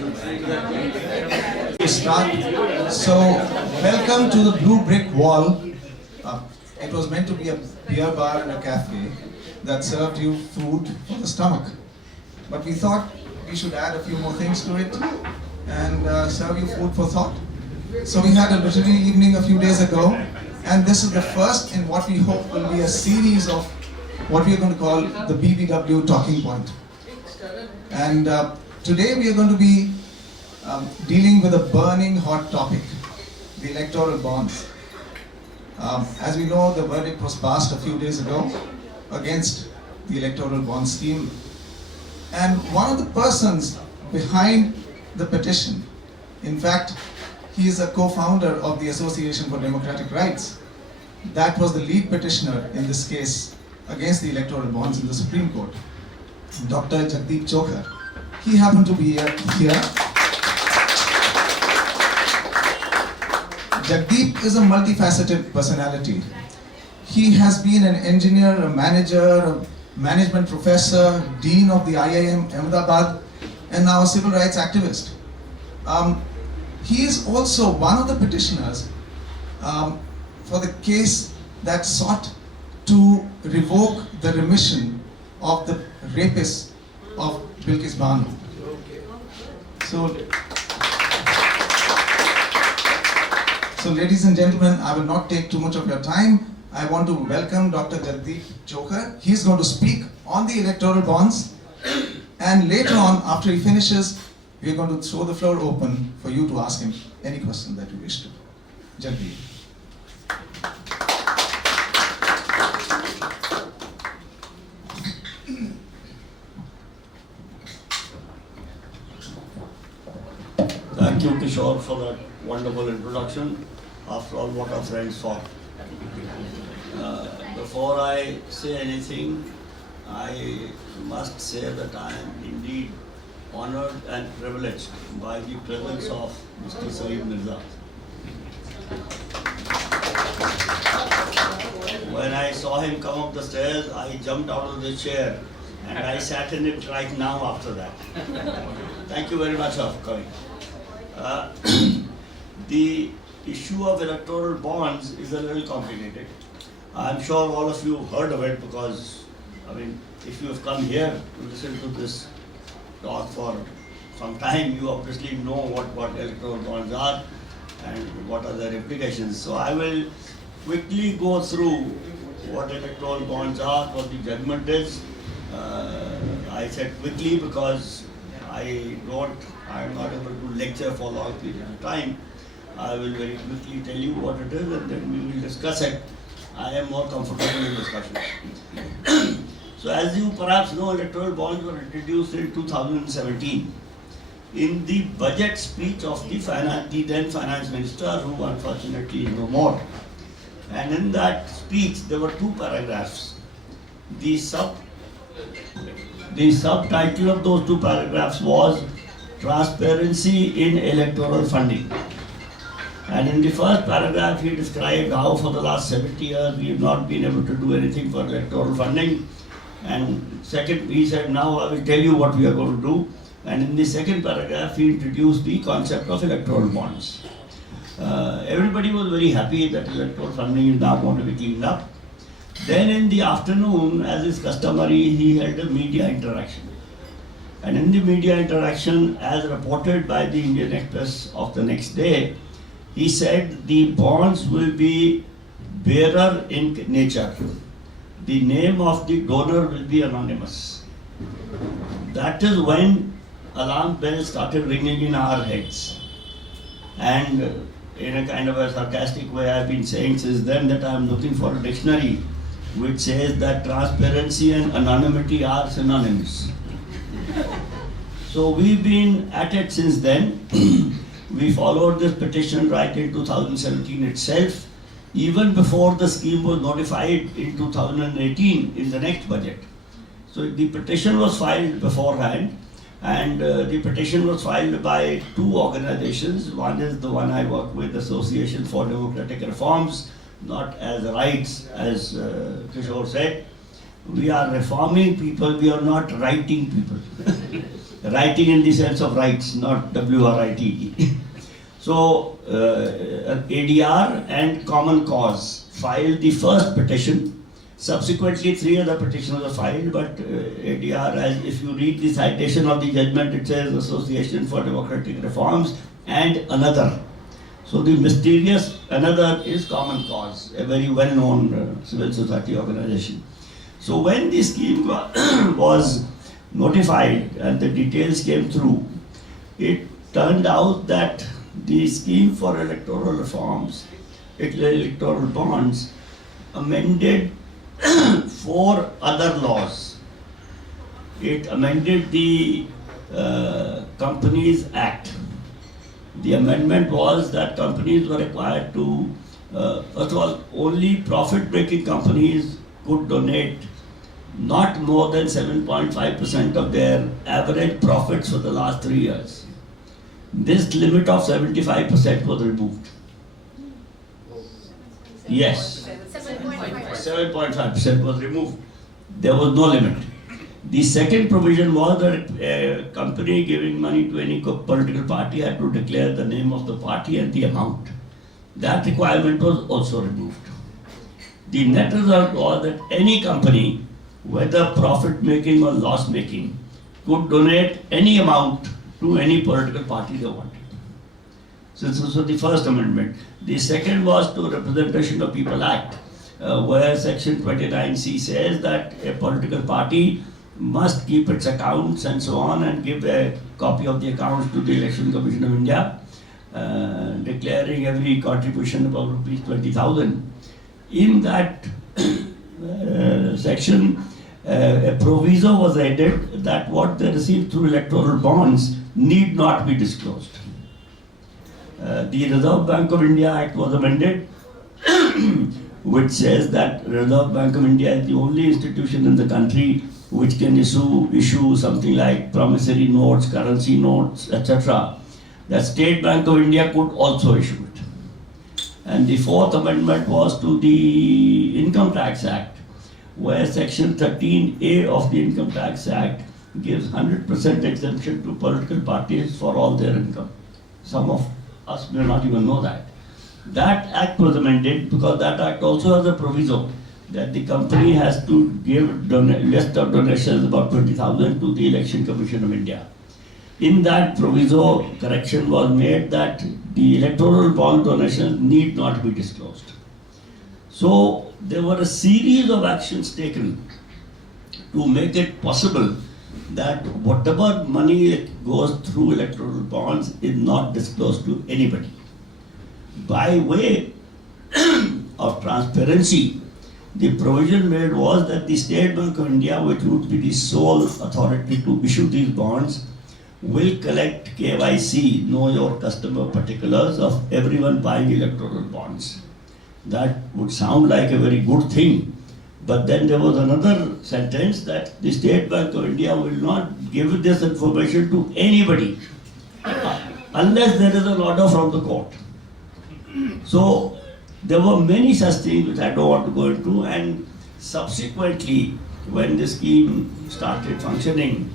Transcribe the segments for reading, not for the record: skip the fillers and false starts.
We start. So, welcome to the Blue Brick Wall. It was meant to be a beer bar and a cafe that served you food for the stomach. But we thought we should add a few more things to it and serve you food for thought. So we had a literary evening a few days ago, and this is the first in what we hope will be a series of what we are going to call the BBW Talking Point. And today we are going to be dealing with a burning hot topic, the electoral bonds. As we know, the verdict was passed a few days ago against the electoral bond scheme. And one of the persons behind the petition, in fact, he is a co-founder of the Association for Democratic Rights. That was the lead petitioner in this case against the electoral bonds in the Supreme Court, Dr. Jagdeep Chhokar. He happened to be here. Jagdeep is a multifaceted personality. He has been an engineer, a manager, a management professor, dean of the IIM Ahmedabad, and now a civil rights activist. He is also one of the petitioners for the case that sought to revoke the remission of the rapist of Bilkis Banu. So ladies and gentlemen, I will not take too much of your time. I want to welcome Dr. Jagdeep Chhokar. He's going to speak on the electoral bonds, and later on, after he finishes, we're going to throw the floor open for you to ask him any question that you wish to. Jagdeep. Thank you, Kishore, for that wonderful introduction. After all, what our friends thought. Before I say anything, I must say that I am indeed honored and privileged by the presence of Mr. Saeed Mirza. When I saw him come up the stairs, I jumped out of the chair and I sat in it right now after that. Thank you very much for coming. The issue of electoral bonds is a little complicated. I'm sure all of you have heard of it because, if you have come here to listen to this talk for some time, you obviously know what electoral bonds are and what are their implications. So I will quickly go through what electoral bonds are, what the judgment is. I said quickly because I am not able to lecture for a long period of time. I will very quickly tell you what it is and then we will discuss it. I am more comfortable in discussion. So as you perhaps know, electoral bonds were introduced in 2017 in the budget speech of the then finance minister, who unfortunately is no more. And in that speech there were two paragraphs. The subtitle of those two paragraphs was Transparency in Electoral Funding. And in the first paragraph he described how for the last 70 years we have not been able to do anything for electoral funding. And second, he said, now I will tell you what we are going to do. And in the second paragraph he introduced the concept of electoral bonds. Everybody was very happy that electoral funding is now going to be cleaned up. Then in the afternoon, as is customary, he held a media interaction. And in the media interaction, as reported by the Indian Express of the next day, he said the bonds will be bearer in nature. The name of the donor will be anonymous. That is when alarm bells started ringing in our heads. And in a kind of a sarcastic way, I've been saying since then that I'm looking for a dictionary which says that transparency and anonymity are synonymous. So we've been at it since then. We followed this petition right in 2017 itself, even before the scheme was notified in 2018 in the next budget. So the petition was filed beforehand, and the petition was filed by two organizations. One is the one I work with, Association for Democratic Reforms, not as rights, as Kishore said. We are reforming people, we are not writing people. Writing in the sense of rights, not W-R-I-T-E. So, ADR and Common Cause filed the first petition. Subsequently, 3 other petitions were filed, but ADR, as if you read the citation of the judgment, it says Association for Democratic Reforms and another. So the mysterious another is Common Cause, a very well-known civil society organization. So when the scheme was notified and the details came through, it turned out that the scheme for electoral reforms, electoral bonds, amended 4 other laws. It amended the Companies Act. The amendment was that companies were required to, first of all, only profit-making companies could donate not more than 7.5% of their average profits for the last 3 years. This limit of 75% was removed. Yes. 7.5% was removed. There was no limit. The second provision was that a company giving money to any political party had to declare the name of the party and the amount. That requirement was also removed. The net result was that any company, whether profit-making or loss-making, could donate any amount to any political party they wanted. So this was the first amendment. The second was to Representation of People Act, where section 29C says that a political party must keep its accounts and so on and give a copy of the accounts to the Election Commission of India, declaring every contribution above rupees 20,000. In that section, a proviso was added that what they received through electoral bonds need not be disclosed. The Reserve Bank of India Act was amended, which says that Reserve Bank of India is the only institution in the country which can issue something like promissory notes, currency notes, etc. The State Bank of India could also issue it. And the fourth amendment was to the Income Tax Act, where section 13A of the Income Tax Act gives 100% exemption to political parties for all their income. Some of us may not even know that. That act was amended because that act also has a proviso that the company has to give list of donations about 20,000 to the Election Commission of India. In that proviso, correction was made that the electoral bond donations need not be disclosed. So there were a series of actions taken to make it possible that whatever money goes through electoral bonds is not disclosed to anybody. By way of transparency, the provision made was that the State Bank of India, which would be the sole authority to issue these bonds, will collect KYC, know your customer particulars, of everyone buying electoral bonds. That would sound like a very good thing. But then there was another sentence that the State Bank of India will not give this information to anybody unless there is an order from the court. So there were many such things which I don't want to go into, and subsequently when the scheme started functioning,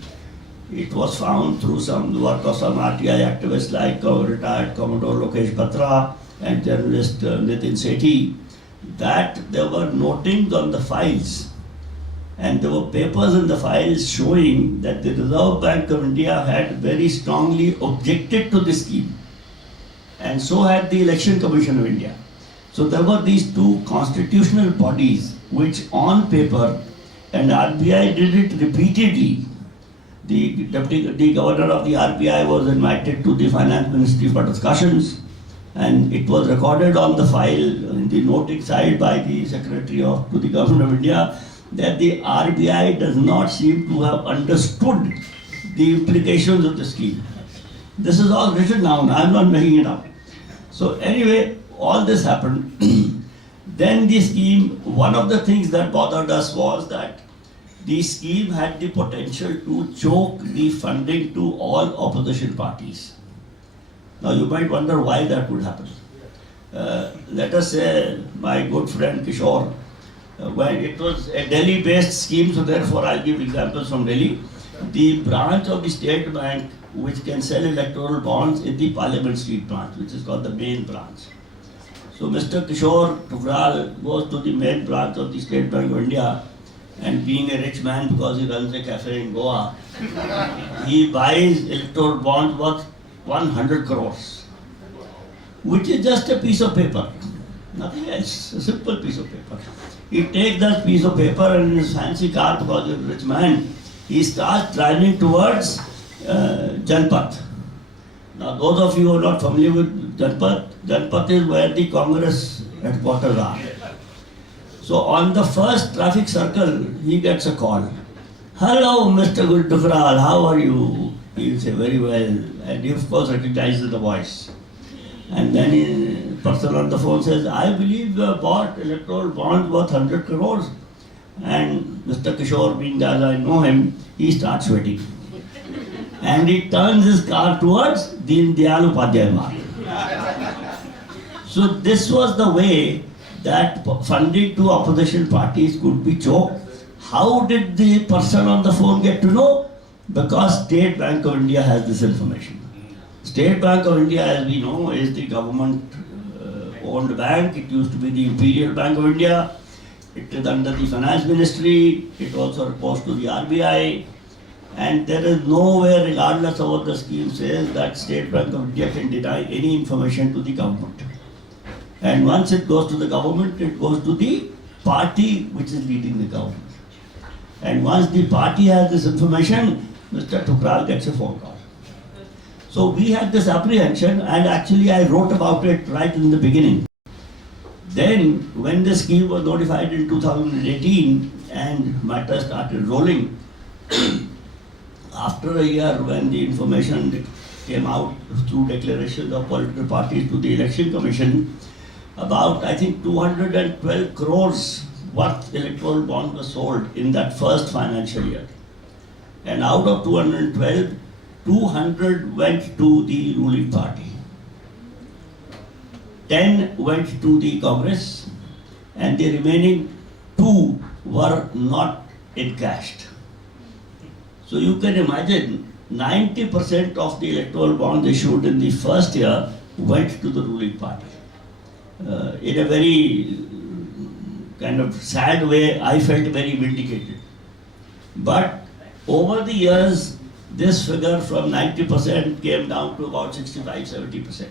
it was found through some work of some RTI activists like retired Commodore Lokesh Batra and journalist Nitin Sethi, that there were notings on the files and there were papers in the files showing that the Reserve Bank of India had very strongly objected to this scheme, and so had the Election Commission of India. So there were these two constitutional bodies which on paper, and RBI did it repeatedly. The governor of the RBI was invited to the finance ministry for discussions, and it was recorded on the file in the noting side by the secretary to the government of India that the RBI does not seem to have understood the implications of the scheme. This is all written down, I am not making it up. So anyway, all this happened. Then the scheme, one of the things that bothered us was that the scheme had the potential to choke the funding to all opposition parties. Now you might wonder why that would happen. Let us say my good friend Kishore, when it was a Delhi-based scheme, so therefore I'll give examples from Delhi. The branch of the state bank which can sell electoral bonds is the Parliament Street branch, which is called the main branch. So Mr. Kishore Tukral goes to the main branch of the State Bank of India, and being a rich man because he runs a cafe in Goa, he buys electoral bonds worth 100 crores, which is just a piece of paper, nothing else, a simple piece of paper. He takes that piece of paper and in his fancy car, because he's a rich man, he starts driving towards Janpat. Now those of you who are not familiar with Janpat, Janpat is where the Congress headquarters are. So on the first traffic circle, he gets a call. Hello, Mr. Gultukral, how are you? He'll say, very well. And he of course recognizes the voice. And then the person on the phone says, I believe you have bought electoral bonds worth 100 crores. And Mr. Kishore, being as I know him, he starts sweating. And he turns his car towards Deen Dayal Upadhyay Marg. So this was the way that funding to opposition parties could be choked. How did the person on the phone get to know? Because State Bank of India has this information. State Bank of India, as we know, is the government owned bank. It used to be the Imperial Bank of India. It is under the Finance Ministry. It also reports to the RBI. And there is nowhere, regardless of what the scheme says, that State Bank of India can deny any information to the government. And once it goes to the government, it goes to the party which is leading the government. And once the party has this information, Mr. Tukral gets a phone call. So we had this apprehension, and actually I wrote about it right in the beginning. Then, when the scheme was notified in 2018 and matters started rolling, after a year when the information came out through declarations of political parties to the Election Commission, about I think 212 crores worth electoral bonds were sold in that first financial year. And out of 212, 200 went to the ruling party. 10 went to the Congress, and the remaining 2 were not encashed. So you can imagine 90% of the electoral bonds issued in the first year went to the ruling party. In a very kind of sad way, I felt very vindicated. But over the years, this figure from 90% came down to about 65-70%.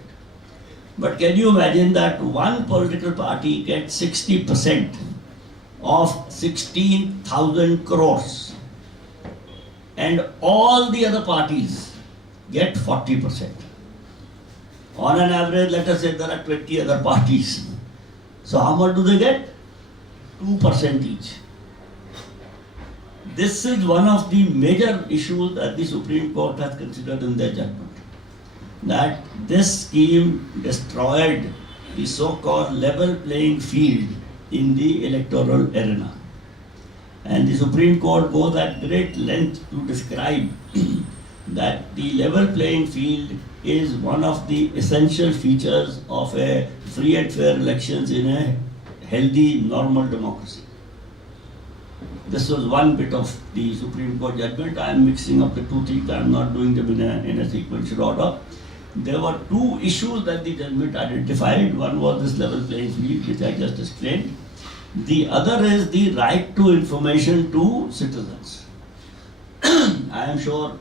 But can you imagine that one political party gets 60% of 16,000 crores and all the other parties get 40%. On an average, let us say there are 20 other parties. So how much do they get? 2% each. This is one of the major issues that the Supreme Court has considered in their judgment. That this scheme destroyed the so-called level playing field in the electoral arena. And the Supreme Court goes at great length to describe that the level playing field is one of the essential features of a free and fair elections in a healthy, normal democracy. This was one bit of the Supreme Court judgment. I am mixing up the two things. I am not doing them in a sequential order. There were 2 issues that the judgment identified. One was this level playing field, which I just explained. The other is the right to information to citizens. I am sure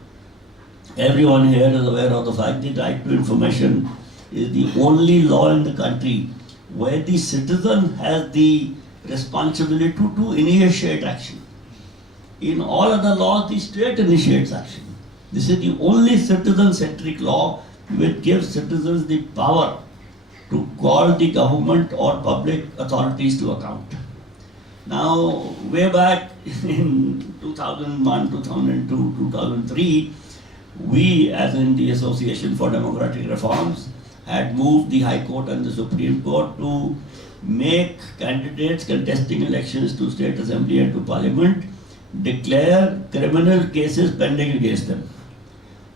everyone here is aware of the fact that right to information is the only law in the country where the citizen has the responsibility to initiate action. In all other laws, the state initiates action. This is the only citizen-centric law which gives citizens the power to call the government or public authorities to account. Now, way back in 2001, 2002, 2003, we, as in the Association for Democratic Reforms, had moved the High Court and the Supreme Court to make candidates contesting elections to State Assembly and to Parliament declare criminal cases pending against them.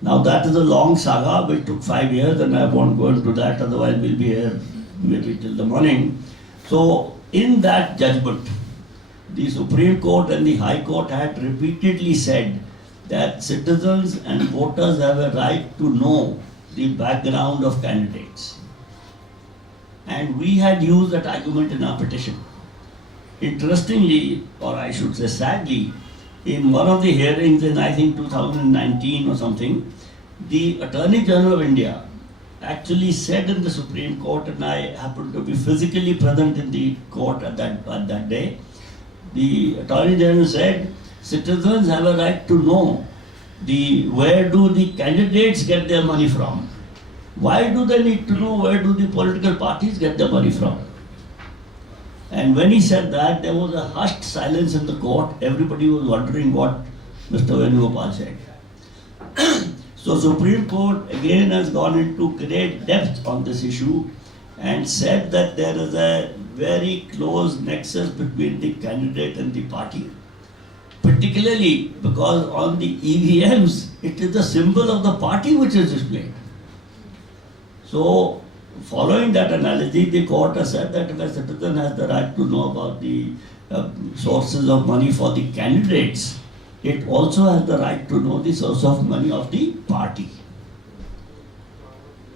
Now that is a long saga which took 5 years, and I won't go into that, otherwise we'll be here maybe till the morning. So in that judgment, the Supreme Court and the High Court had repeatedly said that citizens and voters have a right to know the background of candidates. And we had used that argument in our petition. Interestingly, or I should say sadly, in one of the hearings in I think 2019 or something, the Attorney General of India actually said in the Supreme Court, and I happened to be physically present in the court at that day, the Attorney General said, citizens have a right to know where do the candidates get their money from. Why do they need to know where do the political parties get their money from? And when he said that, there was a hushed silence in the court. Everybody was wondering what Mr. Venugopal said. So Supreme Court again has gone into great depth on this issue and said that there is a very close nexus between the candidate and the party. Particularly because on the EVMs, it is the symbol of the party which is displayed. So, following that analogy, the court has said that if a citizen has the right to know about the sources of money for the candidates, it also has the right to know the source of money of the party.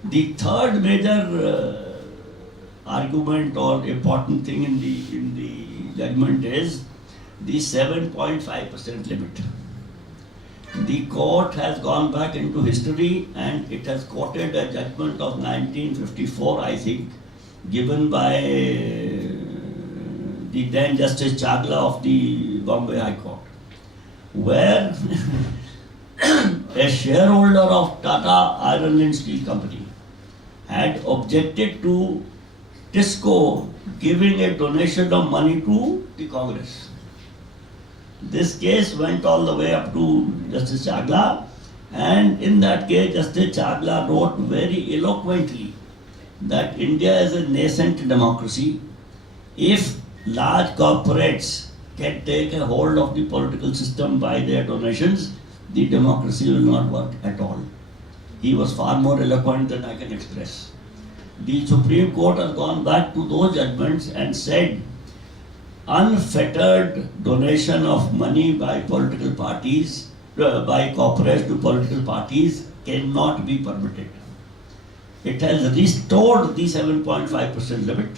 The third major argument or important thing in the judgment is the 7.5% limit. The court has gone back into history and it has quoted a judgment of 1954, I think, given by the then Justice Chagla of the Bombay High Court, where a shareholder of Tata Iron and Steel Company had objected to TISCO giving a donation of money to the Congress. This case went all the way up to Justice Chagla, and in that case Justice Chagla wrote very eloquently that India is a nascent democracy. If large corporates can take a hold of the political system by their donations, the democracy will not work at all. He was far more eloquent than I can express. The Supreme Court has gone back to those judgments and said unfettered donation of money by political parties, by corporates to political parties cannot be permitted. It has restored the 7.5% limit,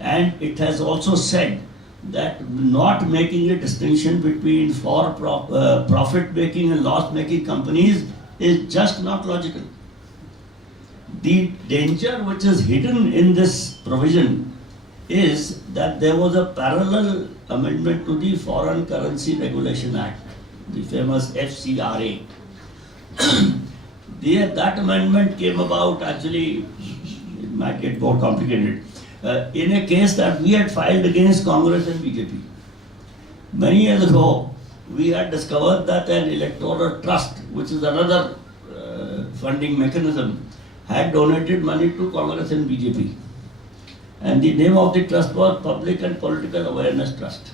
and it has also said that not making a distinction between profit-making and loss-making companies is just not logical. The danger which is hidden in this provision is that there was a parallel amendment to the Foreign Currency Regulation Act, the famous FCRA. That amendment came about, actually, it might get more complicated, in a case that we had filed against Congress and BJP. Many years ago, we had discovered that an electoral trust, which is another funding mechanism, had donated money to Congress and BJP. And the name of the trust was Public and Political Awareness Trust,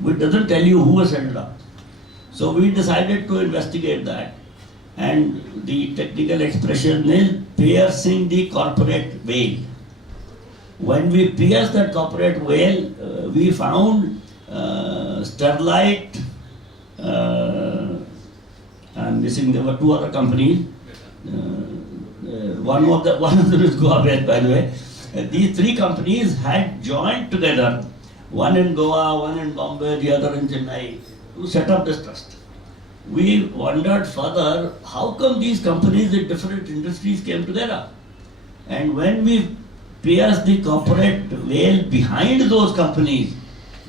which doesn't tell you who has set it up. So we decided to investigate that, and the technical expression is piercing the corporate veil. When we pierced that corporate veil, we found Sterlite, I'm missing, there were two other companies. One of them is Goa based, by the way. These three companies had joined together, one in Goa, one in Bombay, the other in Chennai, to set up this trust. We wondered further, how come these companies in different industries came together? And when we pierced the corporate veil behind those companies,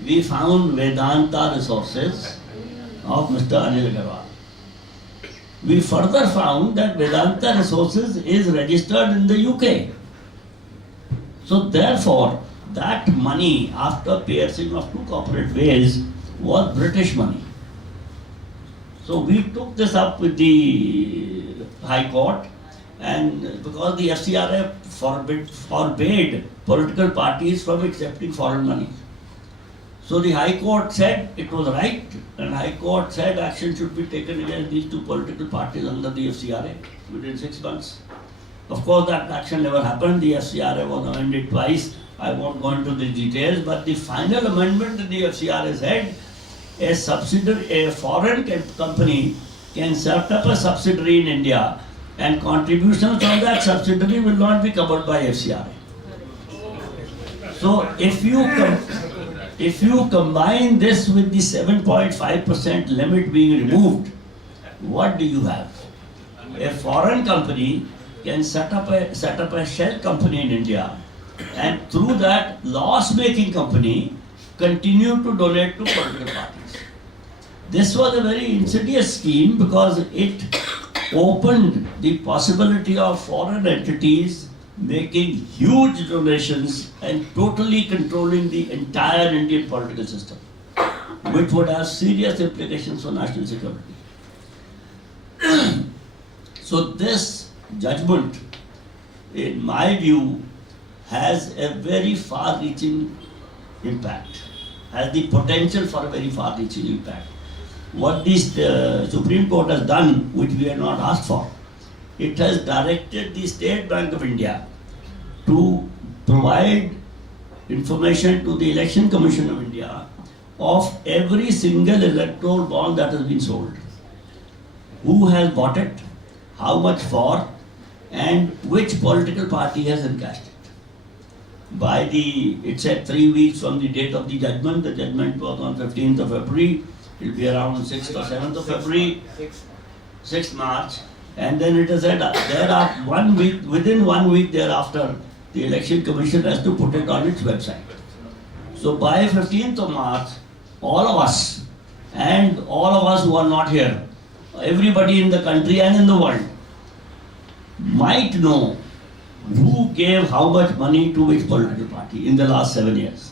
we found Vedanta Resources of Mr. Anil Agarwal. We further found that Vedanta Resources is registered in the UK. So therefore, that money, after piercing of two corporate veils, was British money. So we took this up with the High Court, and because the FCRA forbade political parties from accepting foreign money. So the High Court said it was right, and High Court said action should be taken against these two political parties under the FCRA within 6 months. Of course, that action never happened. The FCRA was amended twice. I won't go into the details, but the final amendment in the FCRA said a subsidiary, a foreign company can set up a subsidiary in India and contributions from that subsidiary will not be covered by FCRA. So if you combine this with the 7.5% limit being removed, what do you have? A foreign company can set up a shell company in India, and through that loss-making company continue to donate to political parties. This was a very insidious scheme because it opened the possibility of foreign entities making huge donations and totally controlling the entire Indian political system, which would have serious implications for national security. So this judgment, in my view, has a very far-reaching impact, has the potential for a very far-reaching impact. What this Supreme Court has done, which we had not asked for, it has directed the State Bank of India to provide information to the Election Commission of India of every single electoral bond that has been sold. Who has bought it, how much for, and which political party has encashed it. It said 3 weeks from the date of the judgment was on 15th of February, it will be around 6th or 7th of February, 6th March, and then it is said within 1 week thereafter, the Election Commission has to put it on its website. So by 15th of March, all of us, and all of us who are not here, everybody in the country and in the world, might know who gave how much money to which political party in the last 7 years.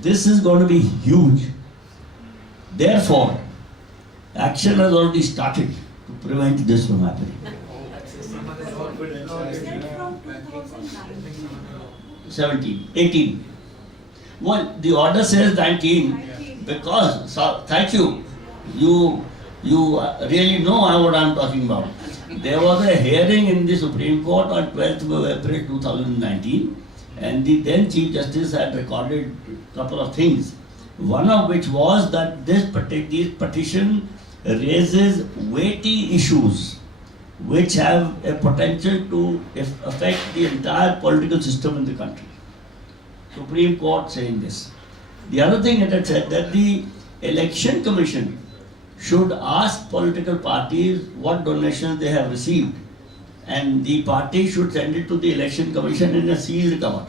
This is going to be huge. Therefore, action has already started to prevent this from happening. 17, 18. Well, the order says 19 because, so, thank you. You really know what I'm talking about. There was a hearing in the Supreme Court on 12th of April 2019, and the then Chief Justice had recorded a couple of things. One of which was that this petition raises weighty issues which have a potential to affect the entire political system in the country. Supreme Court saying this. The other thing it had said that the Election Commission should ask political parties what donations they have received, and the party should send it to the Election Commission in a sealed cover.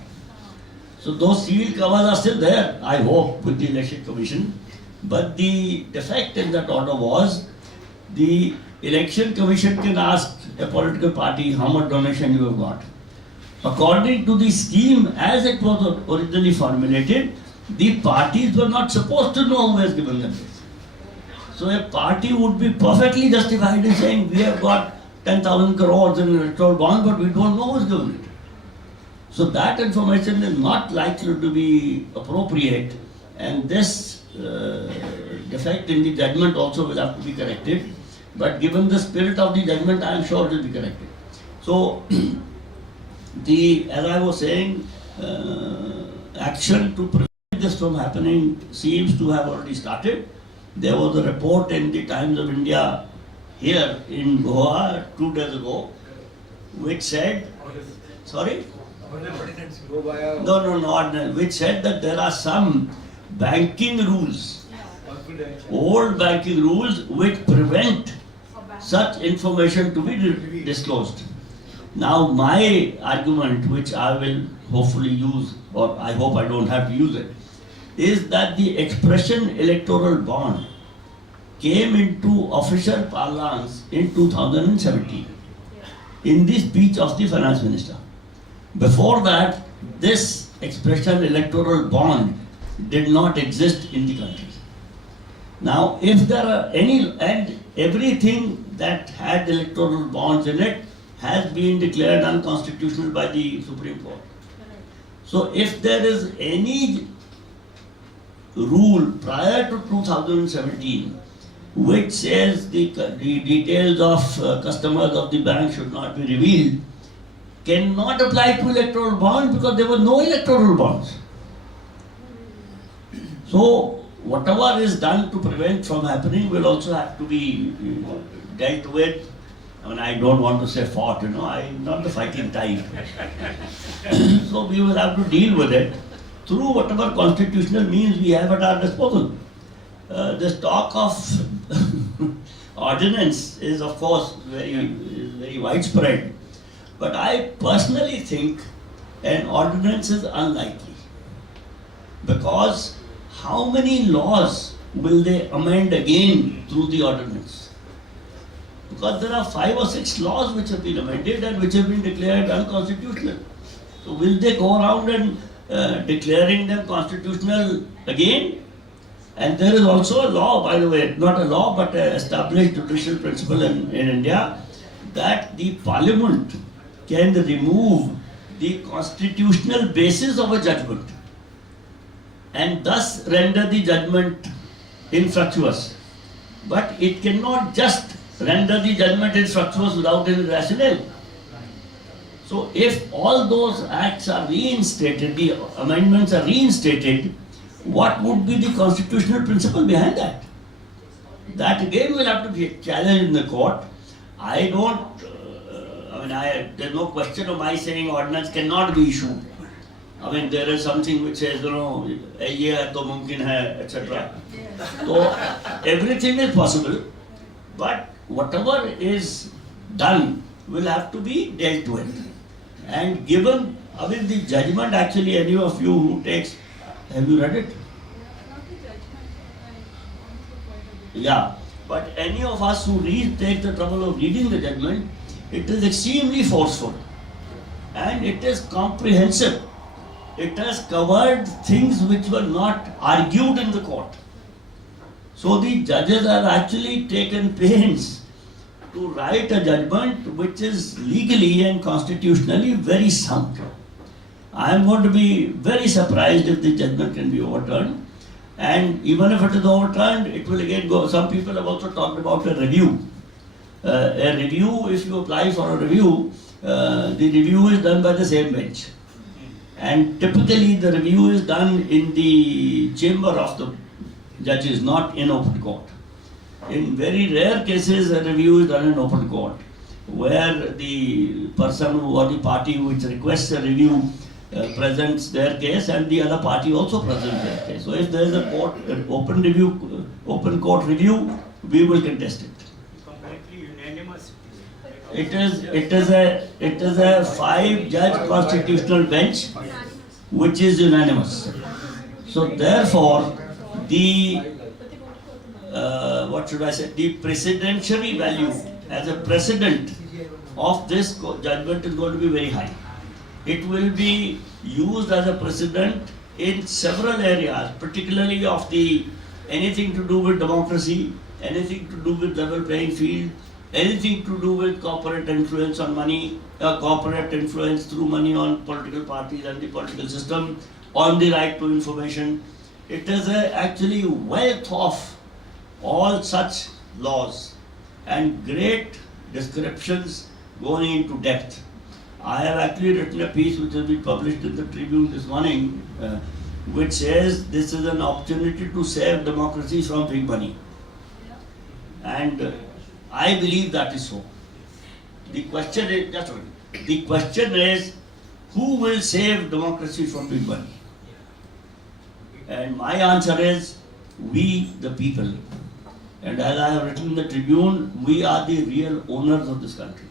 So those sealed covers are still there, I hope, with the Election Commission. But the defect in that order was the Election Commission can ask a political party how much donation you have got. According to the scheme as it was originally formulated, the parties were not supposed to know who has given them this. So a party would be perfectly justified in saying we have got 10,000 crores in electoral bond, but we don't know who's given it. So that information is not likely to be appropriate, and this defect in the judgment also will have to be corrected. But given the spirit of the judgment, I am sure it will be corrected. So, as I was saying, action to prevent this from happening seems to have already started. There was a report in the Times of India here in Goa 2 days ago, which said, sorry? No, which said that there are some banking rules, old banking rules, which prevent such information to be disclosed. Now, my argument, which I will hopefully use, or I hope I don't have to use it, is that the expression electoral bond came into official parlance in 2017 in the speech of the finance minister. Before that, this expression electoral bond did not exist in the country. Now, if there are any, and everything that had electoral bonds in it has been declared unconstitutional by the Supreme Court. So if there is any rule prior to 2017 which says the details of customers of the bank should not be revealed, cannot apply to electoral bonds because there were no electoral bonds. So whatever is done to prevent from happening will also have to be dealt with. I mean, I don't want to say fought, I'm not the fighting type. So we will have to deal with it through whatever constitutional means we have at our disposal. This talk of ordinance is of course very widespread, but I personally think an ordinance is unlikely, because how many laws will they amend again through the ordinance? Because there are 5 or 6 laws which have been amended and which have been declared unconstitutional. So will they go around and declaring them constitutional again? And there is also a law, by the way, not a law but an established judicial principle in India, that the parliament can remove the constitutional basis of a judgment and thus render the judgment infructuous. But it cannot just render the judgment infructuous without any rationale. So if all those acts are reinstated, the amendments are reinstated, what would be the constitutional principle behind that? That again will have to be challenged in the court. I don't, there's no question of my saying ordinance cannot be issued. I mean, there is something which says, ye hai to mumkin hai, etc. So everything is possible, but whatever is done will have to be dealt with. And given, the judgment actually, any of you who takes, have you read it? Yeah, but any of us who take the trouble of reading the judgment, it is extremely forceful and it is comprehensive. It has covered things which were not argued in the court. So the judges have actually taken pains to write a judgment which is legally and constitutionally very sound. I am going to be very surprised if the judgment can be overturned. And even if it is overturned, it will again go. Some people have also talked about a review. A review, if you apply for a review, the review is done by the same bench. And typically the review is done in the chamber of the judges, not in open court. In very rare cases, a review is done in open court, where the person or the party which requests a review presents their case and the other party also presents their case. So if there is a court, open court review, we will contest it. Completely unanimous. It is a 5-judge constitutional bench which is unanimous. So therefore, the the precedentiary value as a precedent of this judgment is going to be very high. It will be used as a precedent in several areas, particularly of anything to do with democracy, anything to do with level playing field, anything to do with corporate influence on money, corporate influence through money on political parties and the political system, on the right to information. It is actually wealth of all such laws and great descriptions going into depth. I have actually written a piece which has been published in the Tribune this morning, which says this is an opportunity to save democracy from big money. And I believe that is so. The question is, who will save democracy from big money? And my answer is, we the people. And as I have written in the Tribune, we are the real owners of this country.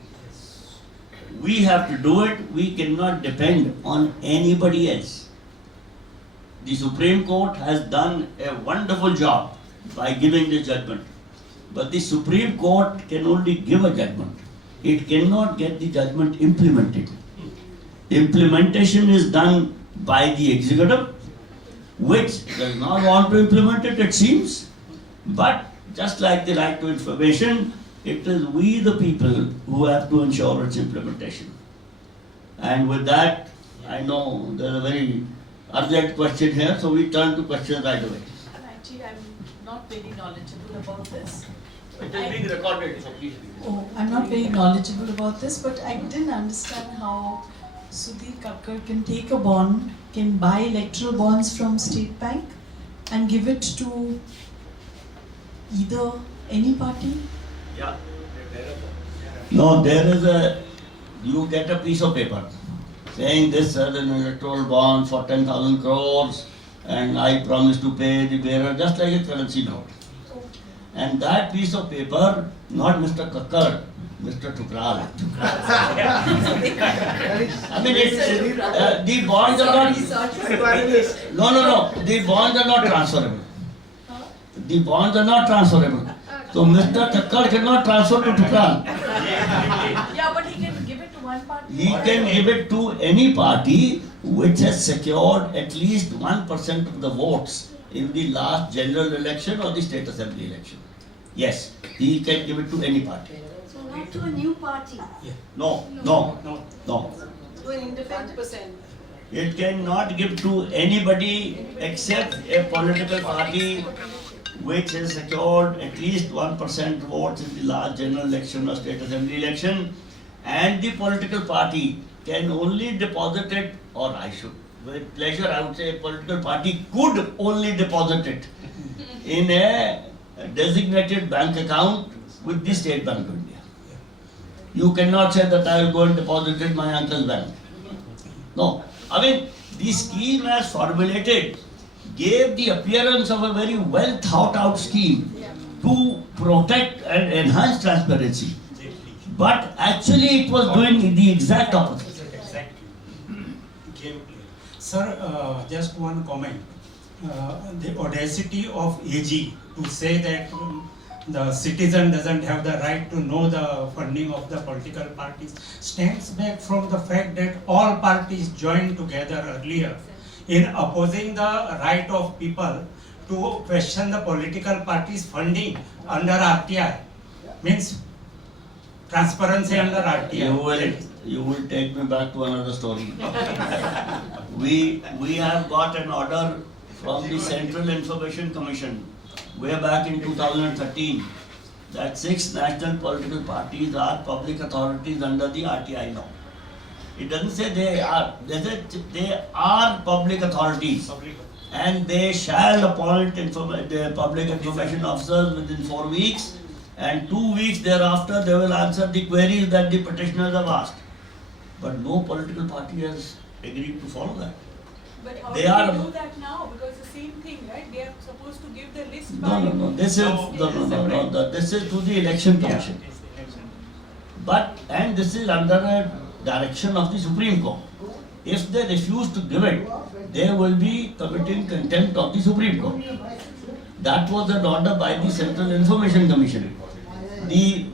We have to do it. We cannot depend on anybody else. The Supreme Court has done a wonderful job by giving this judgment. But the Supreme Court can only give a judgment. It cannot get the judgment implemented. Implementation is done by the executive, which does not want to implement it, it seems. But just like the right to information, it is we the people who have to ensure its implementation. And with that, I know there is a very urgent question here, so we turn to questions right away. Actually, I'm not very knowledgeable about this. It is being recorded, so please. Oh, I'm not very knowledgeable about this, but I didn't understand how Sudhir Chhokar can take a bond, can buy electoral bonds from State Bank, and give it to either any party? Yeah. No, there is you get a piece of paper saying this is an electoral bond for 10,000 crores and I promise to pay the bearer, just like a currency note. And that piece of paper, not Mr. Chhokar, Mr. Chhokar. I mean, the bonds are not. No. The bonds are not transferable. The bonds are not transferable. So Mr. Chhokar cannot transfer to Chhokar. Yeah, but he can give it to one party. He can give it to any party which has secured at least 1% of the votes in the last general election or the state assembly election. Yes, he can give it to any party. So not to a new party, No. to an independent. It cannot give to anybody except a political party which has secured at least 1% votes in the last general election or state assembly election, and the political party can only deposit it, or I should, with pleasure I would say a political party could only deposit it in a designated bank account with the State Bank of India. You cannot say that I will go and deposit it in my uncle's bank. No. I mean, the scheme as formulated gave the appearance of a very well thought out scheme to protect and enhance transparency. But actually it was doing the exact opposite. Exactly. Sir, just one comment. The audacity of AG to say that the citizen doesn't have the right to know the funding of the political parties stems back from the fact that all parties joined together earlier in opposing the right of people to question the political parties funding under RTI. Means transparency under RTI. You will take me back to another story. We have got an order from the Central Information Commission way back in 2013 that 6 national political parties are public authorities under the RTI law. It doesn't say they are, they are public authorities and they shall appoint the public information officers within 4 weeks, and 2 weeks thereafter they will answer the queries that the petitioners have asked. But no political party has agreed to follow that. But how They do are- we do that now? Because the same thing, right? They are supposed to give the list by... No. This is this is to the election commission. But and this is under a direction of the Supreme Court. If they refuse to give it, they will be committing contempt of the Supreme Court. That was an order by the Central Information Commission. The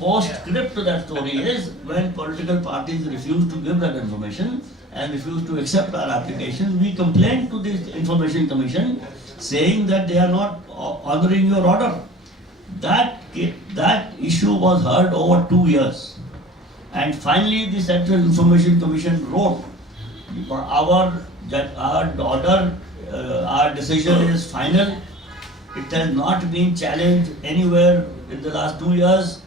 postscript to that story is when political parties refuse to give that information and refuse to accept our application, we complained to the Information Commission saying that they are not honoring your order. That issue was heard over 2 years. And finally the Central Information Commission wrote, our order, our decision is final. It has not been challenged anywhere in the last 2 years.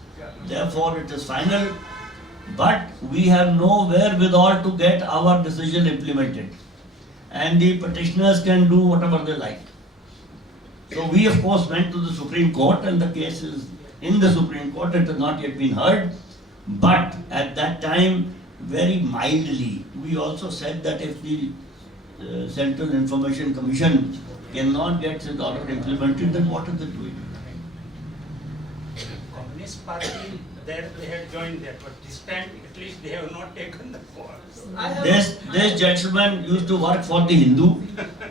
Therefore, it is final. But we have no wherewithal to get our decision implemented. And the petitioners can do whatever they like. So we of course went to the Supreme Court, and the case is in the Supreme Court. It has not yet been heard. But at that time, very mildly, we also said that if the Central Information Commission cannot get its order implemented, then what is it doing? Communist Party, there they had joined that, but this time at least they have not taken the course. This gentleman used to work for the Hindu,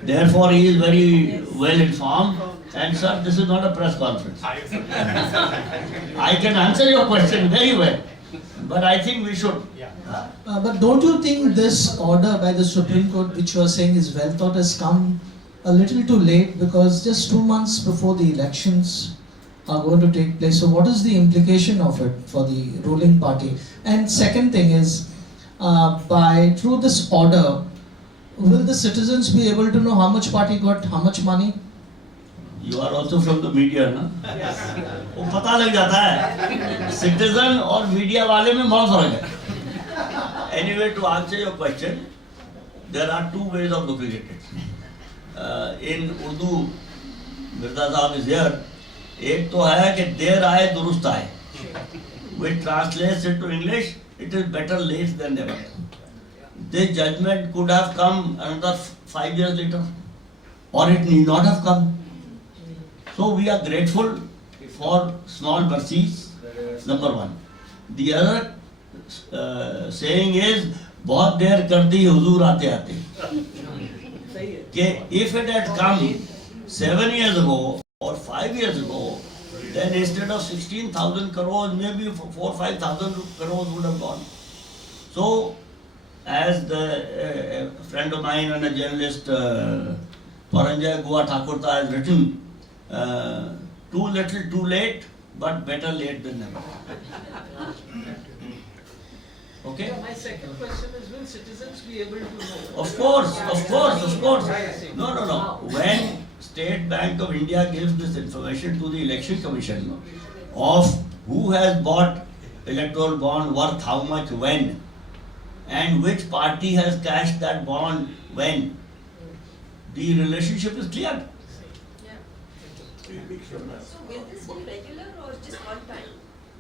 therefore he is very well informed. And sir, this is not a press conference. I can answer your question very well, but I think we should. But don't you think this order by the Supreme Court, which you are saying is well thought, has come a little too late, because just 2 months before the elections are going to take place? So what is the implication of it for the ruling party? And second thing is, through this order, will the citizens be able to know how much party got how much money? You are also from the media, ना? वो पता लग जाता है citizen और media वाले में बहुत फर्क है. Anyway, to answer your question, there are 2 ways of looking at it. in Urdu, Mirza Sahab is here. एक तो है कि देर आए दुरुस्त आए, which translates into English, it is better late than never. This judgment could have come another 5 years later, or it need not have come. So we are grateful for small mercies, number one. The other saying is, बहुत देर कर दी हुजूर आते आते. If it had come 7 years ago or 5 years ago, then instead of 16,000 crores, maybe 4-5,000 crores would have gone. So, as the friend of mine and a journalist, Paranjay Goa Thakurta has written, too little, too late, but better late than never. Okay? Yeah, my second question is, will citizens be able to know? Of course. No. When State Bank of India gives this information to the Election Commission of who has bought electoral bond worth how much when, and which party has cashed that bond when, the relationship is clear. So will this be regular or just one time?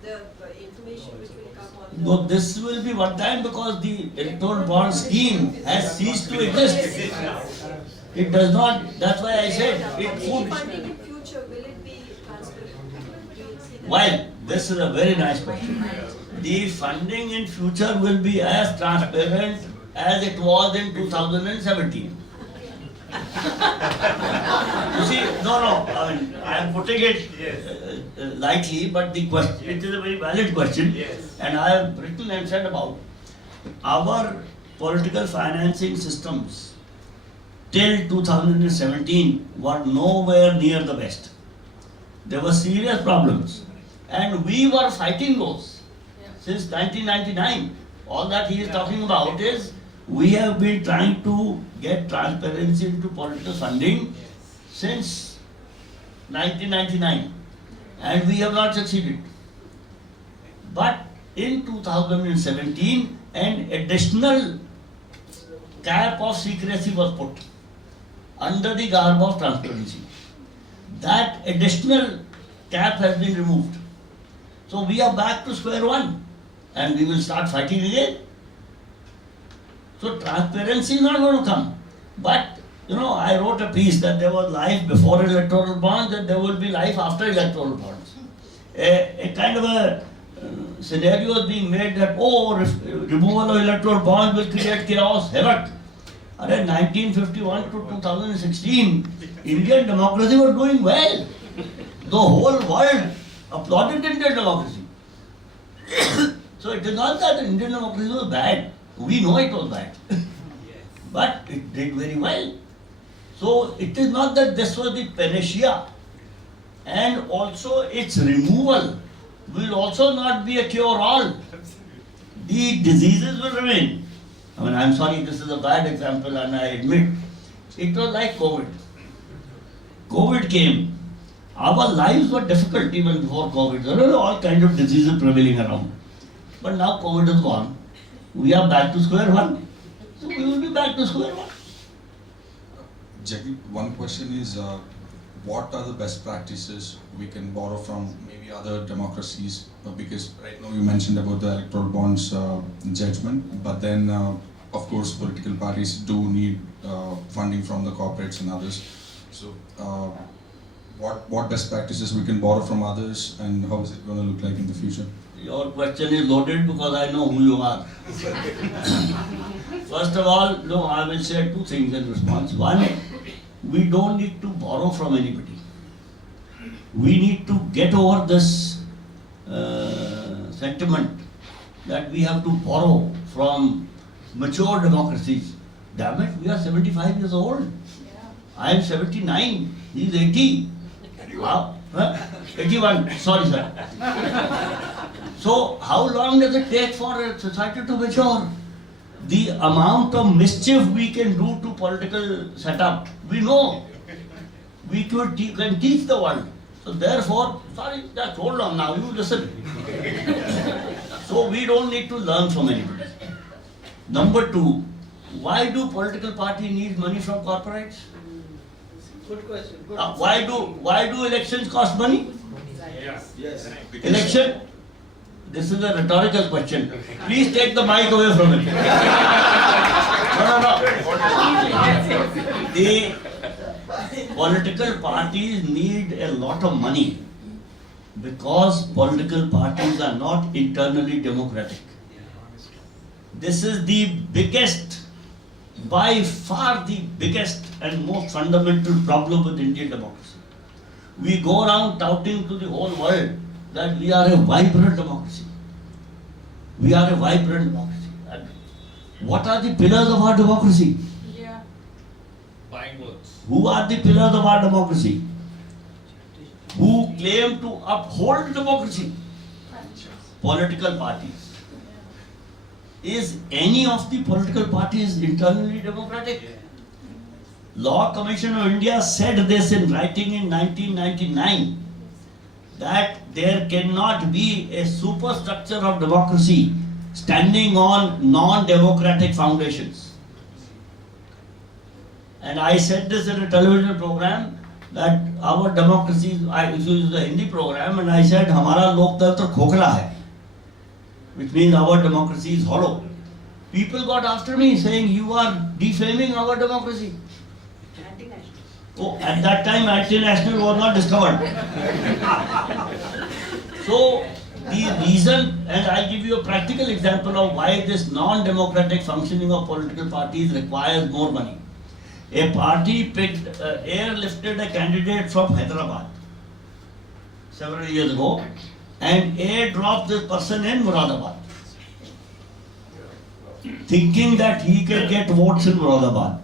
The information which will come on the... No, this will be one time because the electoral bond scheme has ceased to exist. It does not, that's why I said it Any would. funding in future, will it be transparent? Do you see that? Well, this is a very nice question. The funding in future will be as transparent as it was in 2017. You see, I mean, I am putting it lightly, but the question, it is a very valid question. And I have written and said about our political financing systems till 2017 were nowhere near the best. There were serious problems, and we were fighting those since 1999. All that he is talking about is we have been trying to get transparency into political funding since 1999, and we have not succeeded. But in 2017, an additional cap of secrecy was put under the garb of transparency. That additional cap has been removed. So we are back to square one, and we will start fighting again. So transparency is not going to come. But, I wrote a piece that there was life before electoral bonds and there will be life after electoral bonds. A kind of a scenario is being made that, removal of electoral bonds will create chaos, havoc. In 1951 to 2016, Indian democracy was doing well. The whole world applauded Indian democracy. So it is not that Indian democracy was bad. We know it was bad. But it did very well. So it is not that this was the panacea. And also its removal will also not be a cure-all. The diseases will remain. I mean, I'm sorry, this is a bad example and I admit. It was like COVID. COVID came. Our lives were difficult even before COVID. There were all kinds of diseases prevailing around. But now COVID is gone. We are back to square one. So we will be back to square one. Jagdeep, one question is, what are the best practices we can borrow from maybe other democracies? Because right now you mentioned about the electoral bonds judgment, but then of course political parties do need funding from the corporates and others. So what best practices we can borrow from others, and how is it going to look like in the future? Your question is loaded because I know who you are. First of all, no, I will say two things in response. One, we don't need to borrow from anybody. We need to get over this sentiment that we have to borrow from mature democracies. Damn it, we are 75 years old. I am 79, he is 80. Wow. 81, sorry sir. So how long does it take for a society to mature? The amount of mischief we can do to political setup, we know. We can teach the world. So therefore, sorry, just hold on now, you listen. So we don't need to learn from anybody. Number two, why do political parties need money from corporates? Good question. Good. Why do elections cost money? Yes. Election. This is a rhetorical question. Please take the mic away from it. No. The political parties need a lot of money because political parties are not internally democratic. This is the biggest, by far the biggest and most fundamental problem with Indian democracy. We go around touting to the whole world that we are a vibrant democracy. We are a vibrant democracy. And what are the pillars of our democracy? Yeah. Buying words. Who are the pillars of our democracy? Who claim to uphold democracy? Political parties. Is any of the political parties internally democratic? Law Commission of India said this in writing in 1999, that there cannot be a superstructure of democracy standing on non-democratic foundations. And I said this in a television program that our democracy, I used the Hindi program, and I said, "Hamara loktantra khokra hai," which means our democracy is hollow. People got after me saying, "You are defaming our democracy." Oh, at that time, anti-national was not discovered. So, the reason, and I give you a practical example of why this non-democratic functioning of political parties requires more money. A party airlifted a candidate from Hyderabad several years ago and airdropped this person in Moradabad, thinking that he can get votes in Moradabad.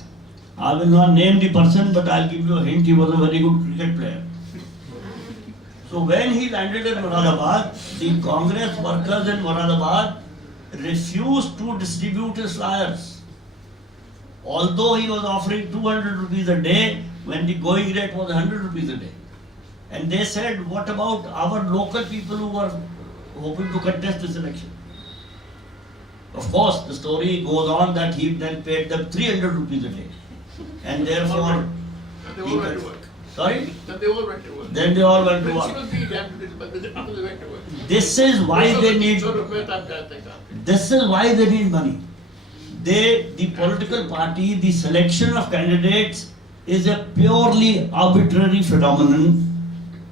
I will not name the person, but I'll give you a hint. He was a very good cricket player. So when he landed in Moradabad, the Congress workers in Moradabad refused to distribute his flyers. Although he was offering 200 rupees a day, when the going rate was 100 rupees a day. And they said, what about our local people who were hoping to contest this election? Of course, the story goes on that he then paid them 300 rupees a day. And therefore, They all went to work. sorry? Then they all went to work. Then they all went to Principal work. fee, but they went to work. This is why they need. This is why they need money. The political party, the selection of candidates is a purely arbitrary phenomenon,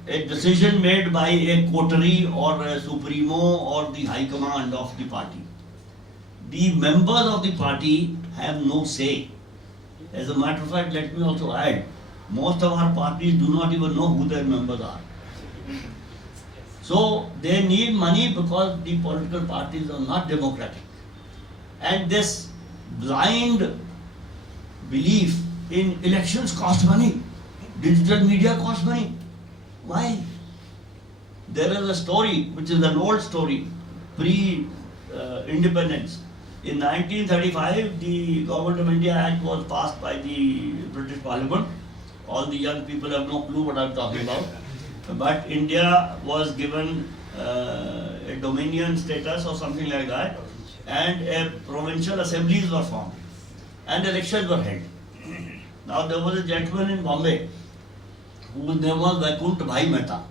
a decision made by a coterie or a supremo or the high command of the party. The members of the party have no say. As a matter of fact, let me also add, most of our parties do not even know who their members are. So they need money because the political parties are not democratic. And this blind belief in elections cost money, digital media cost money. Why? There is a story, which is an old story, pre-independence. In 1935, the Government of India Act was passed by the British Parliament. All the young people have no clue what I'm talking about. But India was given a dominion status or something like that, and a provincial assemblies were formed, and elections were held. Now there was a gentleman in Bombay whose name was Vaikunt Bhai Mehta.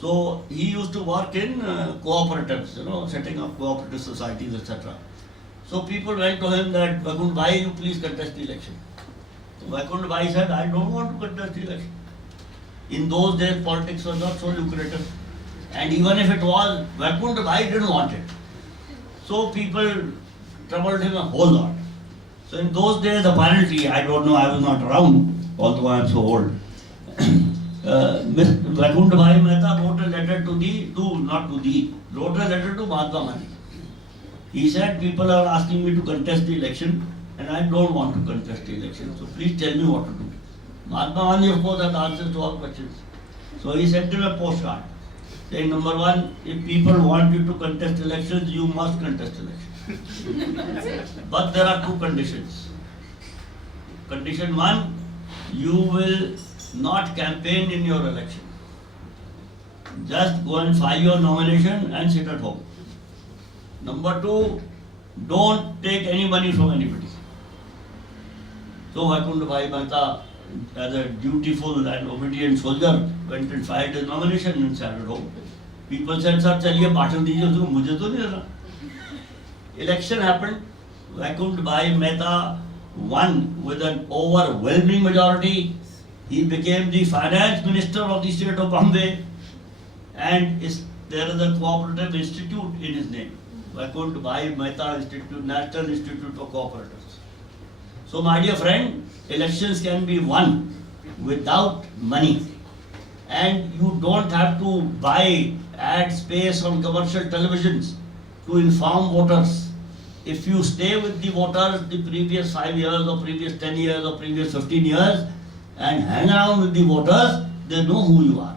So he used to work in cooperatives, setting up cooperative societies, etc. So people went to him that, Vaikunt Bhai, you please contest the election. So Vaikunt Bhai said, I don't want to contest the election. In those days, politics was not so lucrative. And even if it was, Vaikunt Bhai didn't want it. So people troubled him a whole lot. So in those days, apparently, I don't know, I was not around, although I am so old. Vaikunt Bhai Mehta wrote a letter to wrote a letter to Mahatma Gandhi. He said, people are asking me to contest the election, and I don't want to contest the election, so please tell me what to do. Mahatma Gandhi, of course, had answers to all questions. So he sent him a postcard, saying, number one, if people want you to contest elections, you must contest elections. But there are two conditions. Condition one, you will not campaign in your election. Just go and file your nomination and sit at home. Number two, don't take any money from anybody. So Vaikunt Bhai Mehta as a dutiful and obedient soldier, went and filed his nomination and sat at home. People said, sir, chaliye baaton dijiye usko, mujhe to nahi dena. Election happened. Vaikunt Bhai Mehta won with an overwhelming majority. He became the finance minister of the state of Bombay, and there is a cooperative institute in his name, Vaikunt Bhai Mehta Institute, National Institute for Cooperatives. So my dear friend, elections can be won without money, and you don't have to buy ad space on commercial televisions to inform voters. If you stay with the voters the previous 5 years or previous 10 years or previous 15 years and hang around with the voters, they know who you are.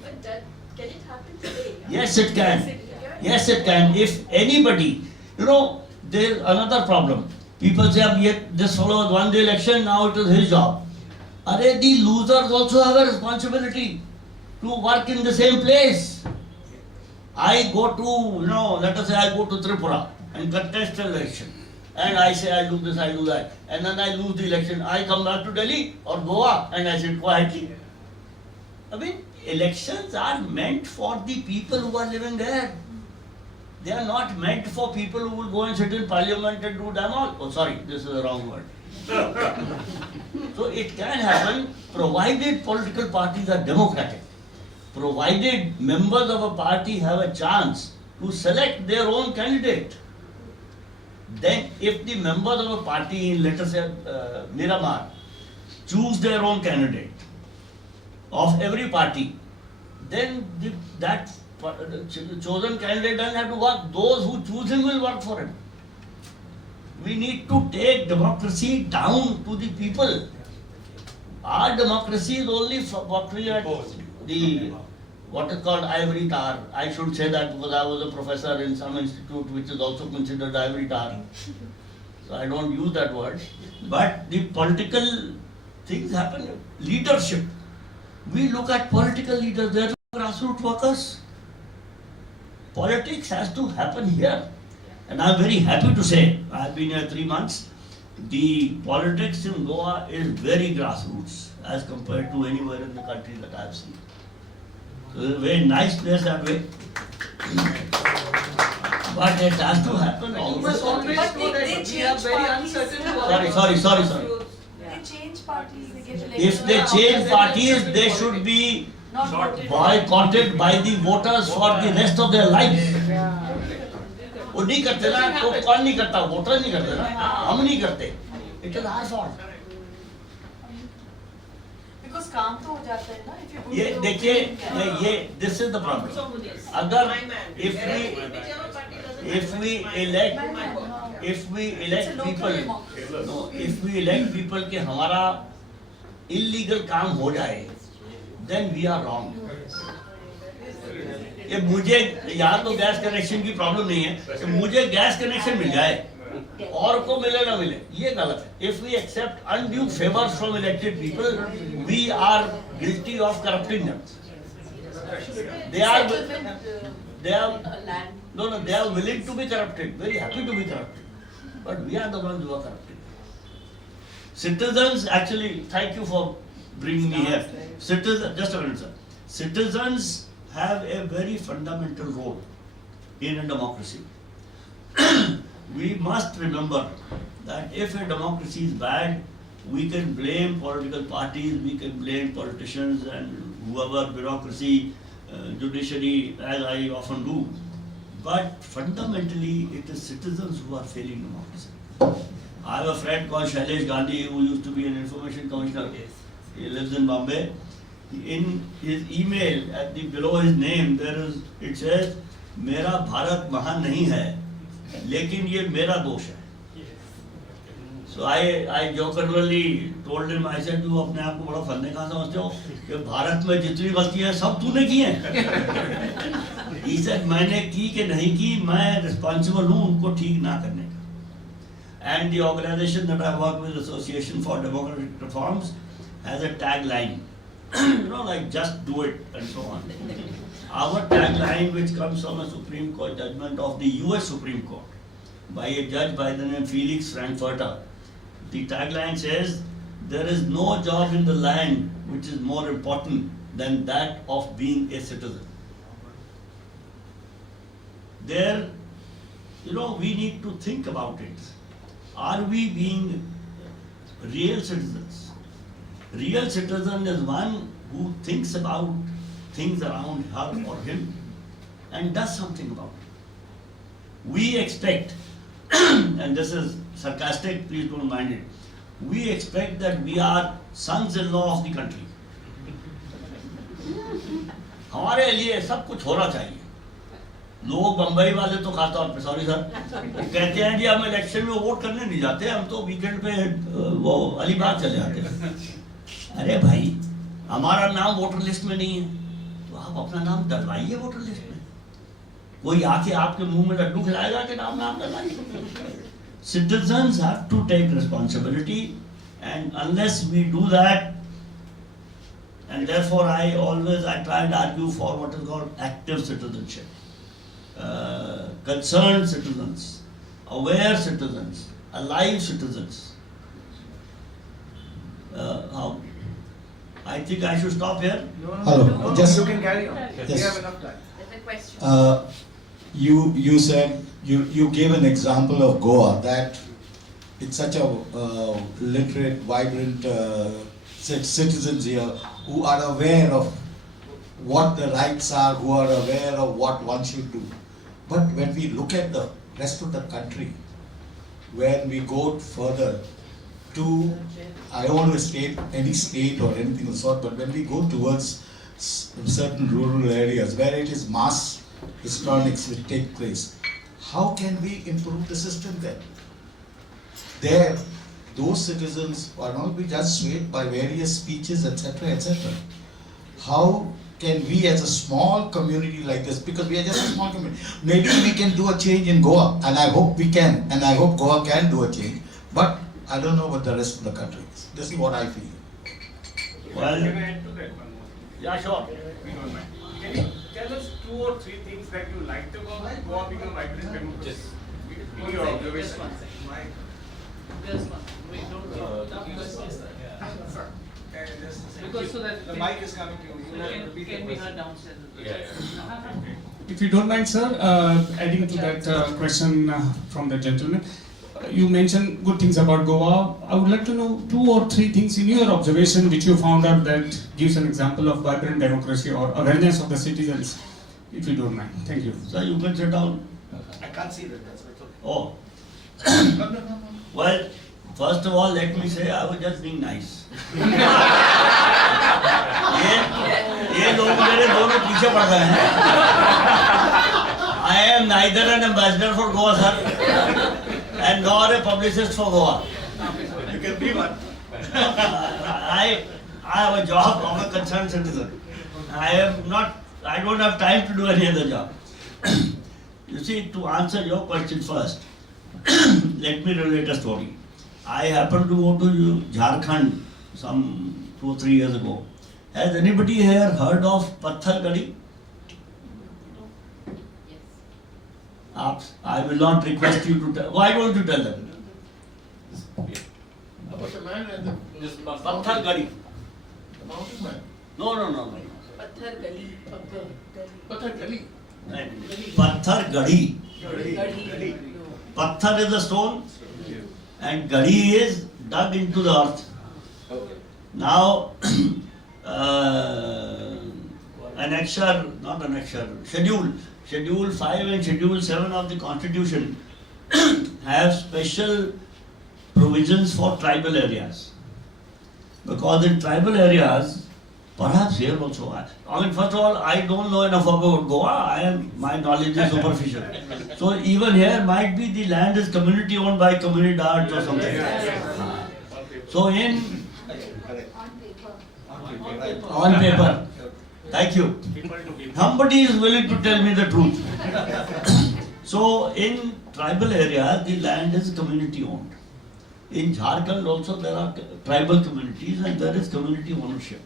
But can it happen today? Yes, it can. Yes, it can. If anybody, there's another problem. People say, this fellow has won the election, now it is his job. The losers also have a responsibility to work in the same place. I go to, let us say I go to Tripura and contest an election. And I say I'll do this, I'll do that. And then I lose the election. I come back to Delhi or Goa and I sit quietly. Elections are meant for the people who are living there. They are not meant for people who will go and sit in parliament and do damn all. Oh, sorry, this is the wrong word. So it can happen provided political parties are democratic. Provided members of a party have a chance to select their own candidate. Then if the members of a party in, let us say, Miramar, choose their own candidate of every party, then that chosen candidate doesn't have to work. Those who choose him will work for him. We need to take democracy down to the people. Our democracy is only factory at what is called ivory tower. I should say that because I was a professor in some institute which is also considered ivory tower. So I don't use that word. But the political things happen. Leadership. We look at political leaders, they are grassroots workers. Politics has to happen here. And I'm very happy to say, I've been here 3 months, the politics in Goa is very grassroots as compared to anywhere in the country that I've seen. So it's a very nice place that way. But it has to happen all You must always But know they that we are change very parties. uncertain. Sorry. They change parties, they get elected. If they change parties, they should be Not voted. boycotted by the voters for the rest of their lives. वो नहीं करते ना, तो कौन नहीं करता, voter नहीं करते ना, हम नहीं करते. It is our fault. Because काम तो हो जाता है ना, if you go ये to- देखिए, this is the problem. अगर if we elect people कि हमारा illegal काम हो जाए, then we are wrong. ये मुझे यहाँ तो गैस कनेक्शन की प्रॉब्लम नहीं है कि मुझे गैस कनेक्शन मिल जाए और को मिले ना मिले, ये गलत है. If we accept undue favors from elected people, we are guilty of corrupting them. They are land. they are willing to be corrupted, very happy to be corrupted, but we are the ones who are corrupted. Citizens, actually, thank you for bringing me here. Citizens, just a minute, sir. Citizens have a very fundamental role in a democracy. We must remember that if a democracy is bad, we can blame political parties, we can blame politicians and whoever, bureaucracy, judiciary, as I often do. But fundamentally, it is citizens who are failing democracy. I have a friend called Shailesh Gandhi who used to be an information commissioner. He lives in Bombay. In his email, below his name, it says, "मेरा भारत महान नहीं है, लेकिन ये मेरा दोष है." So I jokingly told him, I said, "तू अपने आप को बड़ा फंदे कहाँ समझते हो कि भारत में जितनी गलतियाँ हैं सब तूने की हैं?" He said, मैंने की कि नहीं की, मैं responsible हूँ उनको ठीक ना करने का. And the organization that I work with, Association for Democratic Reforms, has a tagline. Like just do it and so on. Our tagline, which comes from a Supreme Court judgment of the US Supreme Court by a judge by the name Felix Frankfurter, the tagline says, there is no job in the land which is more important than that of being a citizen. There, we need to think about it. Are we being real citizens? Real citizen is one who thinks about things around her or him and does something about it. We expect, and this is sarcastic, please don't mind it, we expect that we are sons-in-law of the country. हमारे लिए सब कुछ होना चाहिए. लोग बम्बई वाले तो खासतौर पे, सॉरी सर, कहते हैं जी हम इलेक्शन में वोट करने नहीं जाते, हम तो वीकेंड पे वो अलीबाग चले जाते हैं. अरे भाई, हमारा नाम वोटर लिस्ट में नहीं है, तो आप अपना नाम डलवाइए वोटर लिस्ट में. कोई आके आपके मुंह में लड्डू खिलाएगा कि नाम डलवाइए. Citizens have to take responsibility, and unless we do that, and therefore I try and argue for what is called active citizenship. Concerned citizens, aware citizens, alive citizens. I think I should stop here. Hello, just You can carry on. Yes. We have enough time. There's a question. you said you gave an example of Goa, that it's such a literate, vibrant citizens here who are aware of what the rights are, who are aware of what one should do. But when we look at the rest of the country, when we go further to, I don't want to state any state or anything of the sort, but when we go towards certain rural areas where it is mass electronics which take place, how can we improve the system then? There, those citizens are not be just swayed by various speeches, etc., etc. How can we as a small community like this, because we are just a small community, maybe we can do a change in Goa, and I hope we can, and I hope Goa can do a change, but I don't know what the rest of the country is. This is what I feel. Well, Can I add to that one more? yeah, sure. We don't mind. Can you tell us 2 or 3 things that you liked about Goa being a vibrant democracy? In your observation. Because so that The mic is coming to you. You have to repeat the can be heard question. downstairs. If you don't mind, sir, adding to that question from the gentleman, you mentioned good things about Goa. I would like to know 2 or 3 things in your observation which you found out that gives an example of vibrant democracy or awareness of the citizens, if you don't mind. Thank you. So you can sit down. I can't see that. That's okay. Oh, No. well, first of all, let me say I was just being nice. ये लोग मेरे दोनों पीछे पड़ गए हैं. I am neither an ambassador for Goa, sir, and nor a publicist for Goa. You can be one. I have a job of a concerned citizen. I don't have time to do any other job. You see, to answer your question first, let me relate a story. I happened to go to Jharkhand some 2 or 3 years ago. Has anybody here heard of Patthar Gadi? I will not request you to tell. Why don't you tell them? About the man and the Patthar Gadi. The mountain man. No. Patthar Gali. Patthar Gali. Patthar Gadi. Gali. Patthar is a stone and Gadi is dug into the earth. Now, Schedule 5 and Schedule 7 of the Constitution have special provisions for tribal areas. Because in tribal areas, perhaps here also, first of all, I don't know enough about Goa, my knowledge is superficial. So even here might be the land is community owned by Comunidad or something. So on paper. Thank you. Somebody is willing to tell me the truth. So in tribal areas, the land is community owned. In Jharkhand also there are tribal communities and there is community ownership.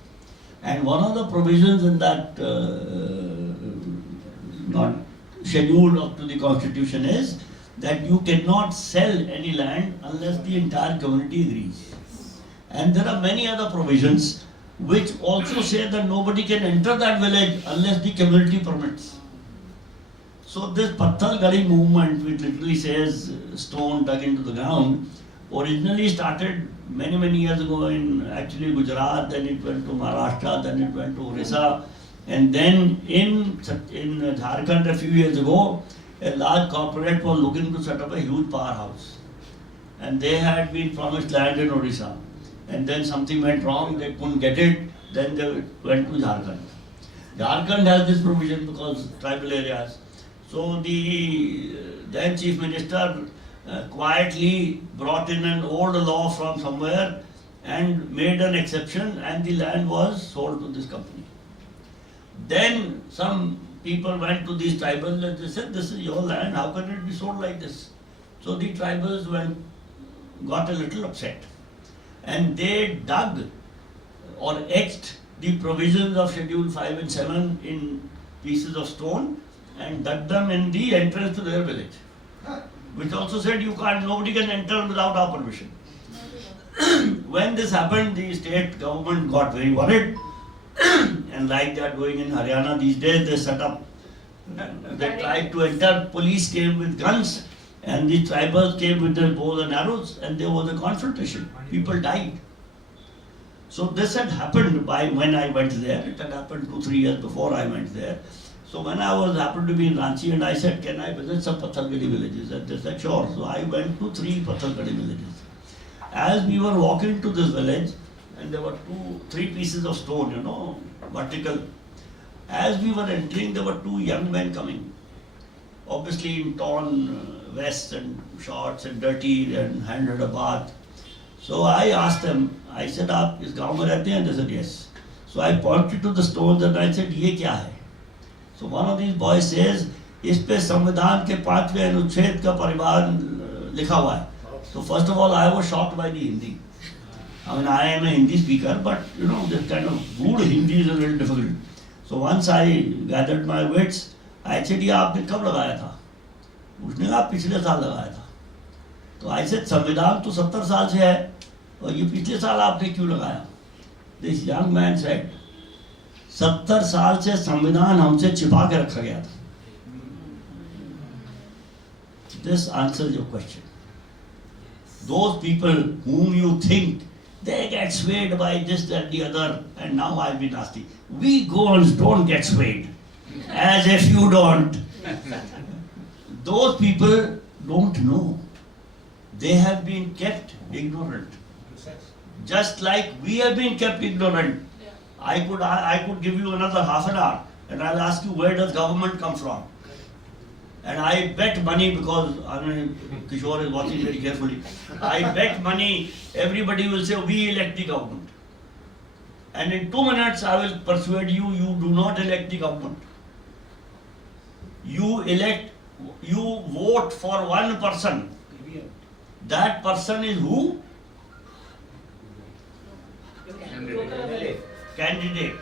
And one of the provisions in that schedule up to the Constitution is that you cannot sell any land unless the entire community agrees. And there are many other provisions which also say that nobody can enter that village unless the community permits. So this Patthal Gadi movement, which literally says stone dug into the ground, originally started many years ago in actually Gujarat, then it went to Maharashtra, then it went to Orissa, and then in Jharkhand a few years ago, a large corporate was looking to set up a huge powerhouse. And they had been promised land in Orissa. And then something went wrong, they couldn't get it, then they went to Jharkhand. Jharkhand has this provision because tribal areas. So the then Chief Minister quietly brought in an old law from somewhere and made an exception, and the land was sold to this company. Then some people went to these tribals and they said, this is your land, how can it be sold like this? So the tribals got a little upset, and they dug or etched the provisions of Schedule 5 and 7 in pieces of stone and dug them in the entrance to their village, which also said nobody can enter without our permission. When this happened, the state government got very worried, and like they are doing in Haryana these days, they set up, they tried to enter, police came with guns, and the tribals came with their bows and arrows, and there was a confrontation. People died. So this had happened when I went there. It had happened 2-3 years before I went there. So when I happened to be in Ranchi, and I said, can I visit some Patthal Gadi villages? And they said, sure. So I went to 3 Patthal Gadi villages. As we were walking to this village, and there were 3 pieces of stone, vertical. As we were entering, there were 2 young men coming, obviously in torn vests and shorts and dirty and handed a bath. So I asked them, I said, "Aap is gaon mein rehte hain?" They said, yes. So I pointed to the stones and I said, ye kya hai? So one of these boys says, इस पे संविधान के 5वें अनुच्छेद का परिवार लिखा हुआ है. So first of all, I was shocked by the Hindi. I mean, I am a Hindi speaker, but this kind of good Hindi is a little difficult. So once I gathered my wits, I said, ये आपने कब लगाया था? उसने कहा पिछले साल लगाया था. तो I said, संविधान तो 70 साल से है, और ये पिछले साल आपने क्यों लगाया? This young man said, 70 साल से संविधान हमसे छिपा के रखा गया था. This answers your question. Those people whom you think they get swayed by this, that, the other, and now I'll be nasty. We don't get swayed, as if you don't. Those people don't know. They have been kept ignorant. Just like we have been kept ignorant. I could give you another half an hour and I'll ask you, where does government come from? And I bet money, because Kishore is watching very carefully. I bet money everybody will say, we elect the government. And in 2 minutes I will persuade you, you do not elect the government. You vote for one person. That person is who? Candidate.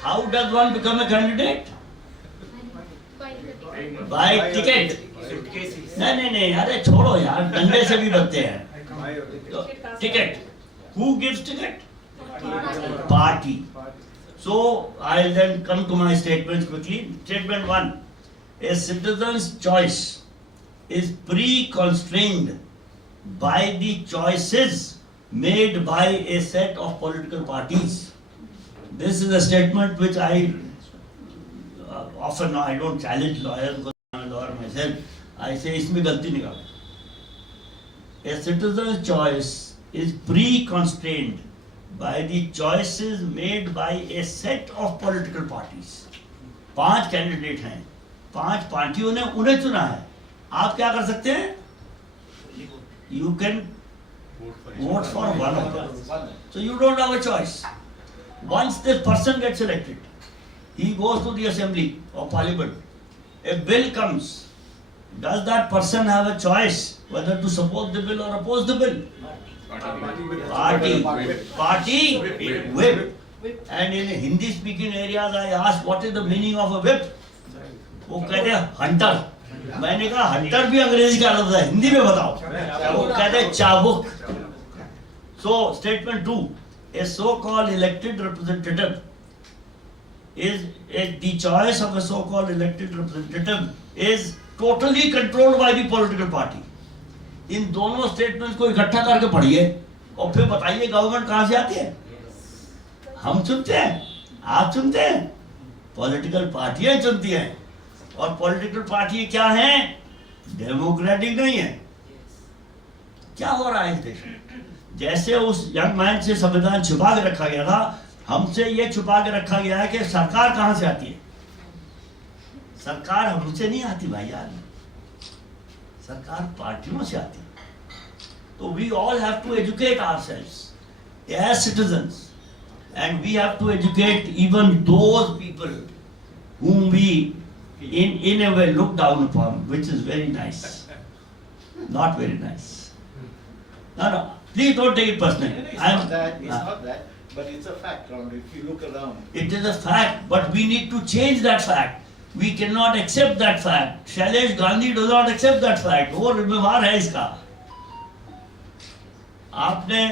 How does one become a candidate? By ticket. नहीं, अरे छोड़ो यार, डंडे से भी बनते हैं. Ticket. Who gives ticket? Party. So I'll then come to my statements quickly. Statement 1. A citizen's choice is pre-constrained by the choices made by a set of political parties. This is a statement which I often, I don't challenge lawyers because I'm a lawyer myself. I say, इसमें गलती निकालो. A citizen's choice is pre-constrained by the choices made by a set of political parties. 5 candidate हैं, 5 पार्टियों ने उन्हें चुना है. आप क्या कर सकते हैं? You can vote for one of them. So you don't have a choice. Once this person gets elected, he goes to the assembly or parliament. A bill comes. Does that person have a choice whether to support the bill or oppose the bill? Party, whip. And in Hindi speaking areas, I asked, what is the meaning of a whip? वो कहते हैं hunter. मैंने कहा hunter भी अंग्रेजी का लफ्ज़ है, हिंदी में बताओ. वो कहते हैं चाबुक. So, statement 2, a so-called elected representative the choice of a so-called elected representative is totally controlled by the political party. इन दोनों स्टेटमेंट्स को इकट्ठा करके पढ़िए और फिर बताइए गवर्नमेंट कहाँ से आती है? हम चुनते हैं, आप चुनते हैं, पॉलिटिकल पार्टियां चुनती हैं, और पॉलिटिकल पार्टी क्या हैं? डेमोक्रेटिक नहीं है। क्या हो रहा है इस देश में? जैसे उस यंग मैन से संविधान छुपा के रखा गया था, हमसे ये छुपा के रखा गया है कि सरकार कहाँ से आती है। सरकार हमसे नहीं आती भाई यार, सरकार पार्टियों से आती है। तो we all have to educate ourselves as citizens, and we have to educate even those people whom we in a way look down upon, which is very nice. Not very nice. No, please don't take it personally. It's not that, but it's a fact, Ron, if you look around. It is a fact, but we need to change that fact. We cannot accept that fact. Shailesh Gandhi does not accept that fact. वो जिम्मेवार है इसका। आपने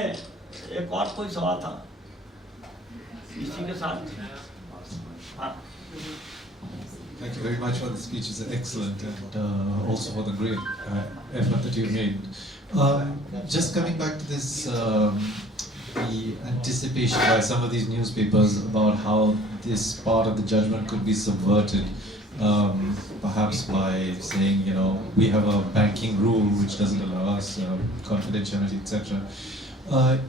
एक और कोई सवाल था इसी के साथ? हाँ। Thank you very much for the speech. It's excellent, and also for the great effort that you made. Just coming back to this, the anticipation by some of these newspapers about how this part of the judgment could be subverted, perhaps by saying, you know, we have a banking rule which doesn't allow us confidentiality, etc.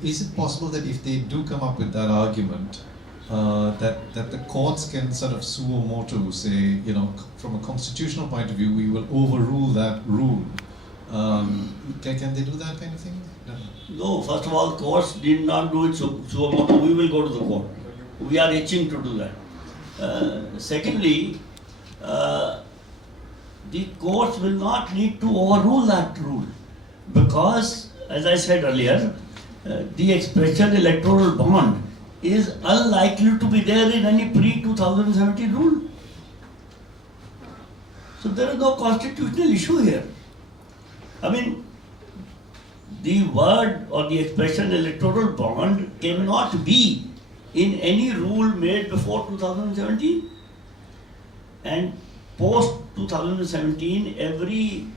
Is it possible that if they do come up with that argument, that the courts can sort of suo motu, say, you know, from a constitutional point of view, we will overrule that rule? Can they do that kind of thing? No, first of all, courts did not do it suo motu. We will go to the court. We are itching to do that. Secondly, the courts will not need to overrule that rule, because, as I said earlier, the expression electoral bond is unlikely to be there in any pre-2017 rule. So there is no constitutional issue here. I mean, the word or the expression electoral bond cannot be in any rule made before 2017. And post 2017, every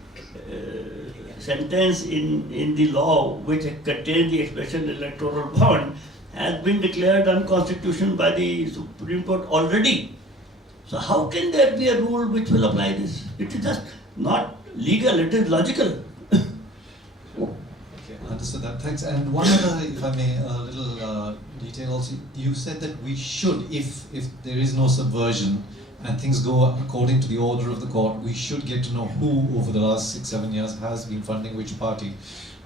sentence in the law which contains the expression electoral bond has been declared unconstitutional by the Supreme Court already. So how can there be a rule which will apply this? It is just not legal, it is logical. Okay, understood that. Thanks. And one other, if I may, a little detail also. You said that we should, if there is no subversion and things go according to the order of the court, we should get to know who over the last 6-7 years has been funding which party.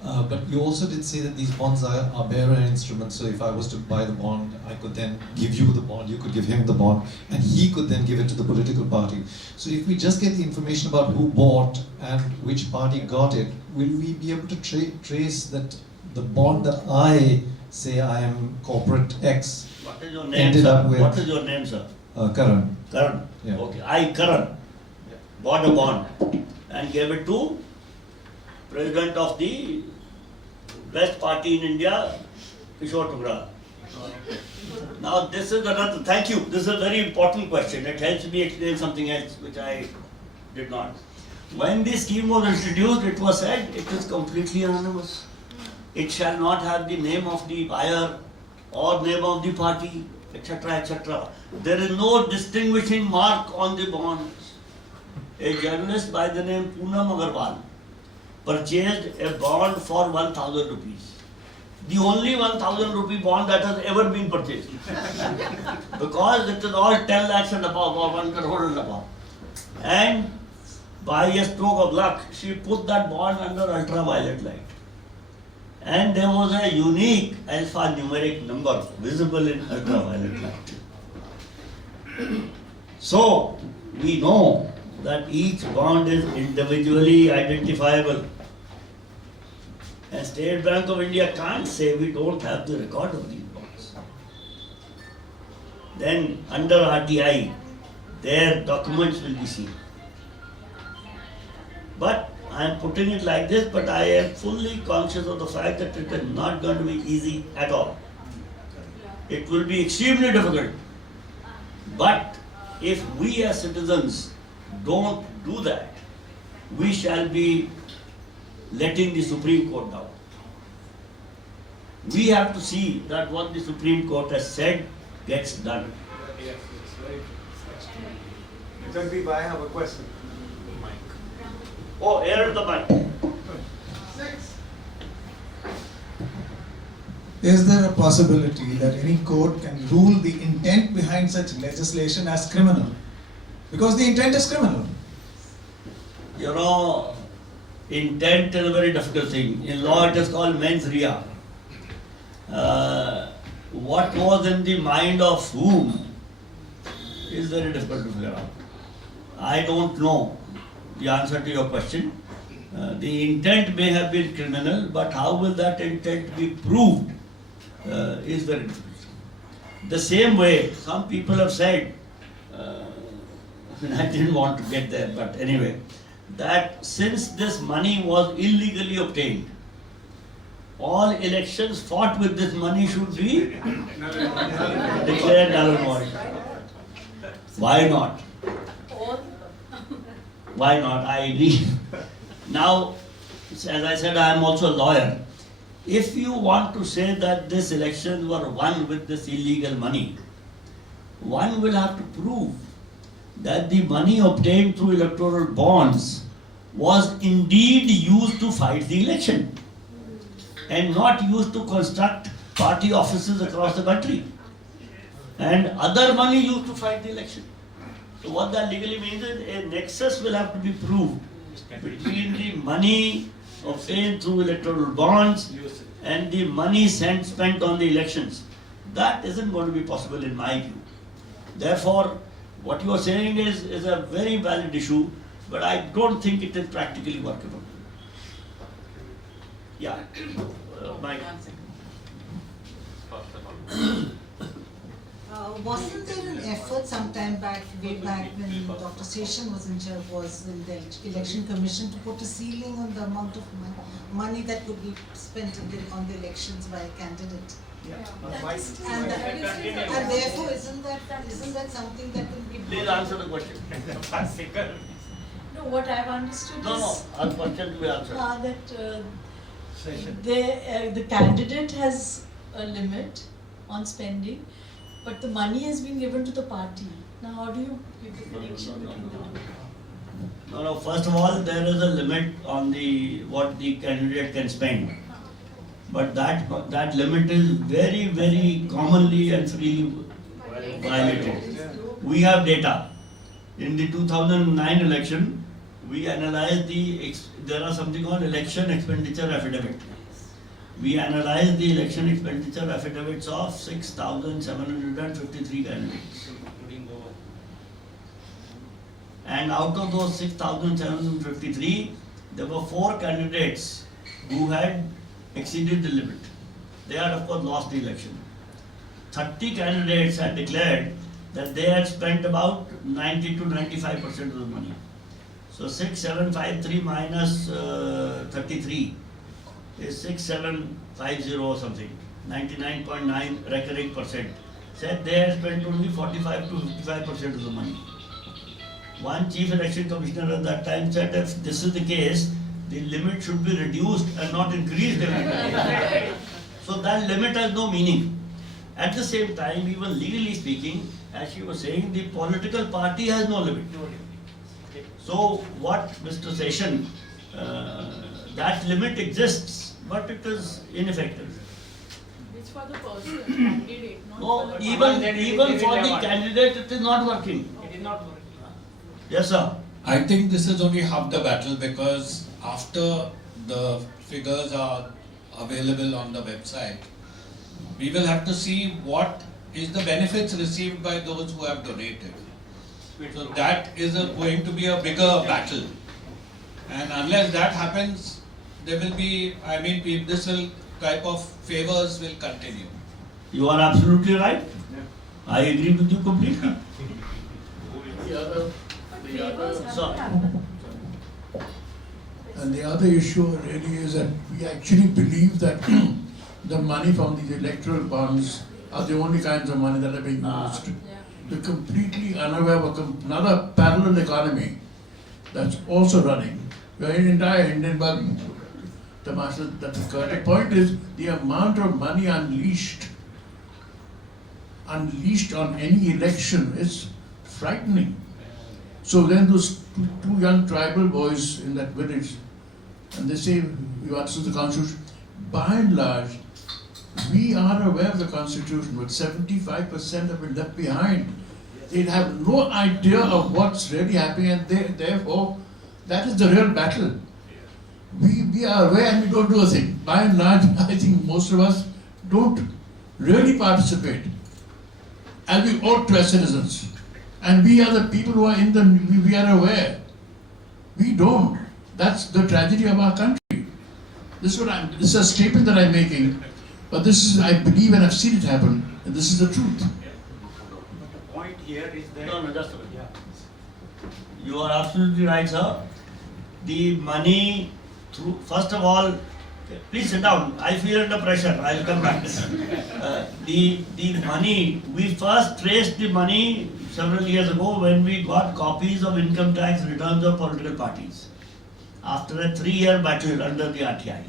But you also did say that these bonds are bearer instruments, so if I was to buy the bond, I could then give you the bond, you could give him the bond, and he could then give it to the political party. So if we just get the information about who bought and which party got it, will we be able to trace that the bond that I say I am corporate X What is your name, sir? What is your name, sir? Karan. Karan. Yeah. Okay, I, Karan, bought a bond and gave it to President of the best party in India, Chhokar. Now this is another, thank you, this is a very important question. It helps me explain something else which I did not. When this scheme was introduced, it was said it is completely anonymous. It shall not have the name of the buyer or name of the party, etc., etc. There is no distinguishing mark on the bonds. A journalist by the name Poonam Agarwal purchased a bond for 1,000 rupees. The only 1,000 rupee bond that has ever been purchased. Because it is all 10 lakhs and above, or 1 crore and above. And by a stroke of luck, she put that bond under ultraviolet light. And there was a unique alphanumeric number visible in ultraviolet light. So, we know that each bond is individually identifiable. And State Bank of India can't say we don't have the record of these bonds. Then under RTI, their documents will be seen. But I am putting it like this, but I am fully conscious of the fact that it is not going to be easy at all. It will be extremely difficult. But if we as citizens don't do that, we shall be letting the Supreme Court down. We have to see that what the Supreme Court has said gets done. Jagdeep, I have a question. Oh, here is the mic. Is there a possibility that any court can rule the intent behind such legislation as criminal? Because the intent is criminal. You know, intent is a very difficult thing. In law it is called mens rea. What was in the mind of whom is very difficult to figure out. I don't know the answer to your question. The intent may have been criminal, but how will that intent be proved is very difficult. The same way, some people have said, I didn't want to get there, but anyway, that since this money was illegally obtained, all elections fought with this money should be declared null and void. Why not? Why not? I agree. Now, as I said, I am also a lawyer. If you want to say that these elections were won with this illegal money, one will have to prove that the money obtained through electoral bonds was indeed used to fight the election and not used to construct party offices across the country and other money used to fight the election. So what that legally means is a nexus will have to be proved between the money obtained through electoral bonds and the money spent on the elections. That isn't going to be possible in my view. Therefore, what you are saying is a very valid issue, but I don't think it is practically workable. Yeah, Mike. Wasn't there an effort sometime back, way back when Dr. Seshan was in the election commission to put a ceiling on the amount of money that could be spent on the elections by a candidate? And therefore, isn't that something that will be? Please answer the question. No, what I've understood is our question to be answered. that the candidate has a limit on spending, but the money has been given to the party. Now, how do you give the connection between the two? No, first of all, there is a limit on what the candidate can spend. But that limit is very, very commonly and freely violated. We have data. In the 2009 election, we analyzed there are something called election expenditure affidavit. We analyzed the election expenditure affidavits of 6,753 candidates. And out of those 6,753, there were 4 candidates who had exceeded the limit. They had of course lost the election. 30 candidates had declared that they had spent about 90 to 95% of the money. So 6753 minus 33 is 6750 or something, 99.9 recurring percent. Said they had spent only 45 to 55% of the money. One chief election commissioner at that time said if this is the case, the limit should be reduced and not increased every time. So that limit has no meaning. At the same time, even legally speaking, as she was saying, the political party has no limit. So what Mr. Seshan, that limit exists, but it is ineffective. It's for the person, candidate, not No, for the even for the candidate, it is not working. It is not working. Yes, sir. I think this is only half the battle because after the figures are available on the website, we will have to see what is the benefits received by those who have donated. So that is going to be a bigger battle. And unless that happens, there will be, this type of favors will continue. You are absolutely right. I agree with you completely. And the other issue really is that we actually believe that the money from these electoral bonds are the only kinds of money that are being used. We're completely unaware of another parallel economy that's also running. We're in entire Indian bulk. That's occurred. The point is the amount of money unleashed on any election is frightening. So then those two young tribal boys in that village, and they say, you answer the Constitution. By and large, we are aware of the Constitution, but 75% have been left behind. They have no idea of what's really happening, and therefore, that is the real battle. We are aware and we don't do a thing. By and large, I think most of us don't really participate as we ought to as citizens. And we are the people who are we are aware. We don't. That's the tragedy of our country. This is a statement that I'm making, but this is, I believe and I've seen it happen, and this is the truth. The point here is that... No, just a minute. You are absolutely right, sir. The money through, first of all, please sit down. I feel under pressure. I'll come back. The money, we first traced the money several years ago when we got copies of income tax returns of political parties after a 3-year battle under the RTI.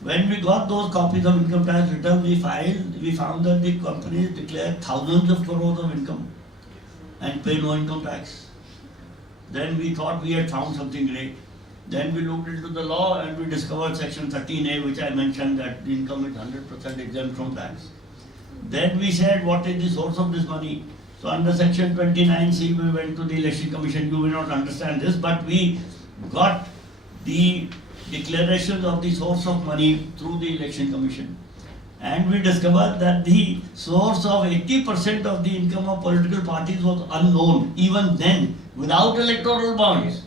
When we got those copies of income tax returns, we found that the companies declared thousands of crores of income and pay no income tax. Then we thought we had found something great. Then we looked into the law and we discovered section 13A, which I mentioned, that the income is 100% exempt from tax. Then we said, what is the source of this money? So under section 29C, we went to the Election Commission. You may not understand this, but we got the declarations of the source of money through the Election Commission. And we discovered that the source of 80% of the income of political parties was unknown, even then, without electoral bonds.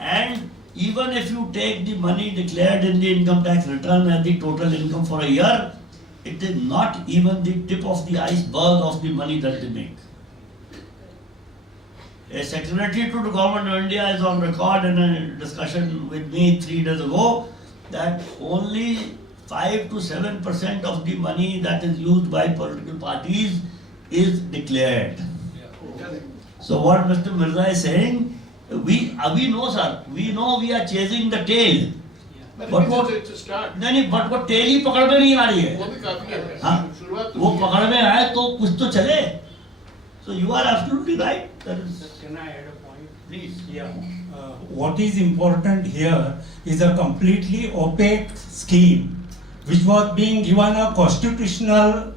And even if you take the money declared in the income tax return as the total income for a year, it is not even the tip of the iceberg of the money that they make. A secretary to the government of India is on record in a discussion with me 3 days ago that only 5 to 7% of the money that is used by political parties is declared. So what Mr. Mirza is saying, we know, sir. We know we are chasing the tail. But what tail ही पकड़ में नहीं आ रही है. हाँ, वो पकड़ में आए तो कुछ तो चले. So you are absolutely right. Can I add a point? Please. Yeah. What is important here is a completely opaque scheme which was being given a constitutional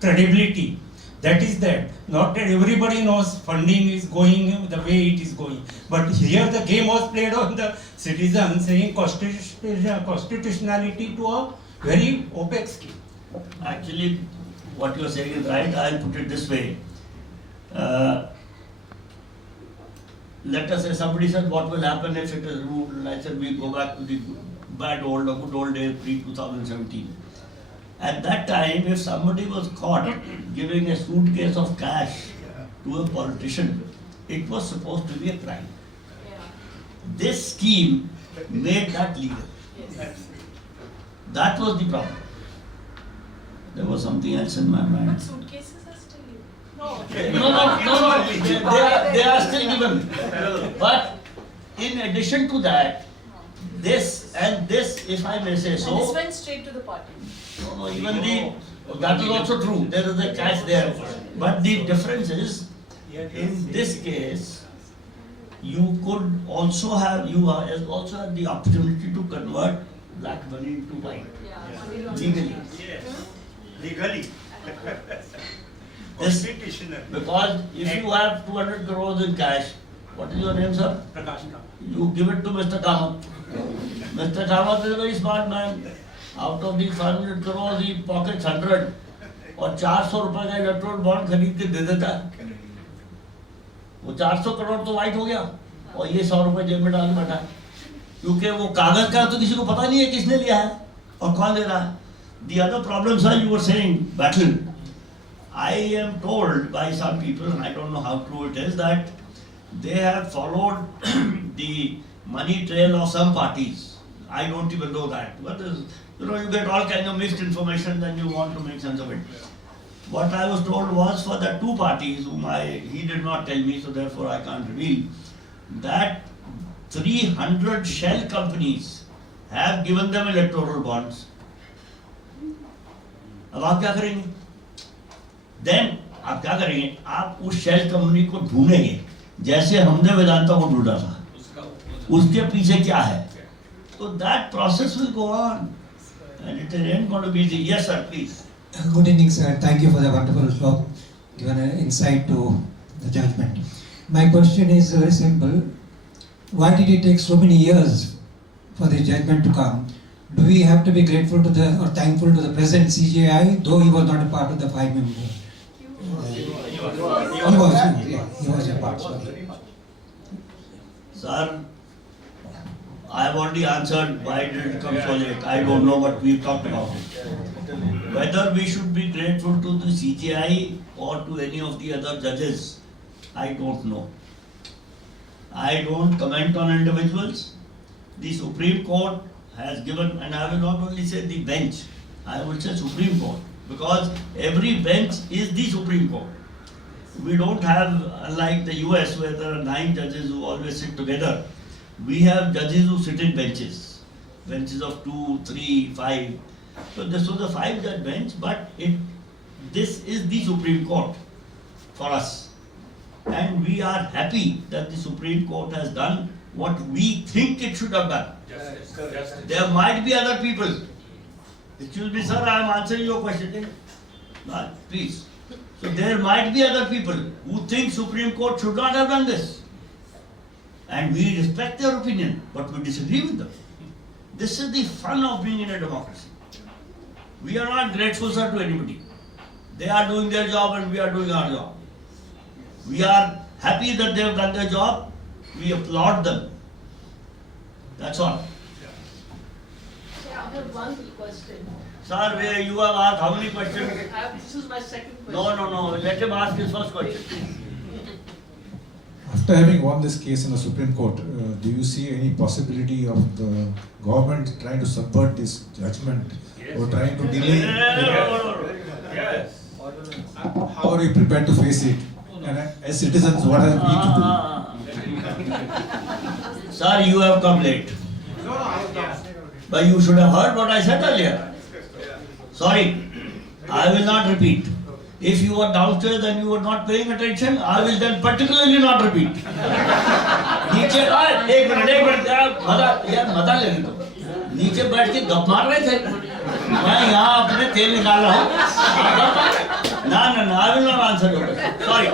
credibility. That is that. Not that everybody knows funding is going the way it is going. But here the game was played on the citizens saying constitutionality to a very opaque scheme. Actually, what you are saying is right. I'll put it this way. Let us say somebody said, what will happen if it is ruled? And I said, we go back to the good old days, pre-2017. At that time, if somebody was caught giving a suitcase of cash to a politician, it was supposed to be a crime. This scheme made that legal. That was the problem. There was something else in my mind. But suitcases are still No, they are still given. But in addition to that, this, if I may say so. And this went straight to the party. No, even that is also true. There is a cash there. But the difference is, in this case, you could also have, also have the opportunity to convert black money into white. Legally. Legally. Because if you have 200 crores in cash, what is your name, sir? Prakash. You give it to Mr. Kamath. Mr. Kamath is a very smart man. Out of these 500 crores, he pockets 100 और 400 रुपए का electoral bond खरीद के दे देता है. वो 400 करोड़ तो white हो गया और ये 100 रुपए जेब में डाल के बैठा है, क्योंकि वो कागज का तो किसी को पता नहीं है किसने लिया है और कौन ले रहा है. The other problem, sir, you were saying battle. I am told by some people, and I don't know how true it is, that they have followed the money trail of some parties. I don't even know that. But you get all kinds of mixed information, then you want to make sense of it. What I was told was for the two parties whom he did not tell me, so therefore I can't reveal, that 300 shell companies have given them electoral bonds. अब आप क्या करेंगे? Then आप क्या करेंगे? आप उस shell company को ढूंढेंगे, जैसे हमने वेदांता को ढूंढा था. उसके पीछे क्या है? So that process will go on, and it ain't going to be easy. Yes, sir, please. Good evening, sir. Thank you for the wonderful talk, given an insight to the judgment. My question is very simple. Why did it take so many years for the judgment to come? Do we have to be grateful to or thankful to the present CJI, though he was not a part of the 5-member board? He was a part. Sorry. Sir, I have already answered why did it come so late. I don't know what we talked about it. Whether we should be grateful to the CJI or to any of the other judges, I don't know. I don't comment on individuals. The Supreme Court has given, and I will not only say the bench, I will say Supreme Court, because every bench is the Supreme Court. We don't have, unlike the US where there are 9 judges who always sit together, we have judges who sit in benches of 2, 3, 5. So this was a 5-judge bench, but this is the Supreme Court for us. And we are happy that the Supreme Court has done what we think it should have done. There might be other people. Excuse me, sir, I am answering your question. No, please. So there might be other people who think Supreme Court should not have done this. And we respect their opinion, but we disagree with them. This is the fun of being in a democracy. We are not grateful, sir, to anybody. They are doing their job and we are doing our job. We are happy that they have done their job. We applaud them. That's all. I have one question. Sir, where you have asked how many questions? This is my second question. No. Let him ask his first question. After having won this case in the Supreme Court, do you see any possibility of the government trying to subvert this judgment or trying to delay? Yes. How are you prepared to face it? And as citizens, what are we to do? Sir, you have come late. But you should have heard what I said earlier. Sorry, I will not repeat. If you were downstairs and you were not paying attention, I will then particularly not repeat. नीचे एक minute मजा लेने दो. नीचे बैठ के गप मार रहे थे. मैं यहाँ अपने तेल निकाल रहा हूँ. No, I will not answer your question. Sorry.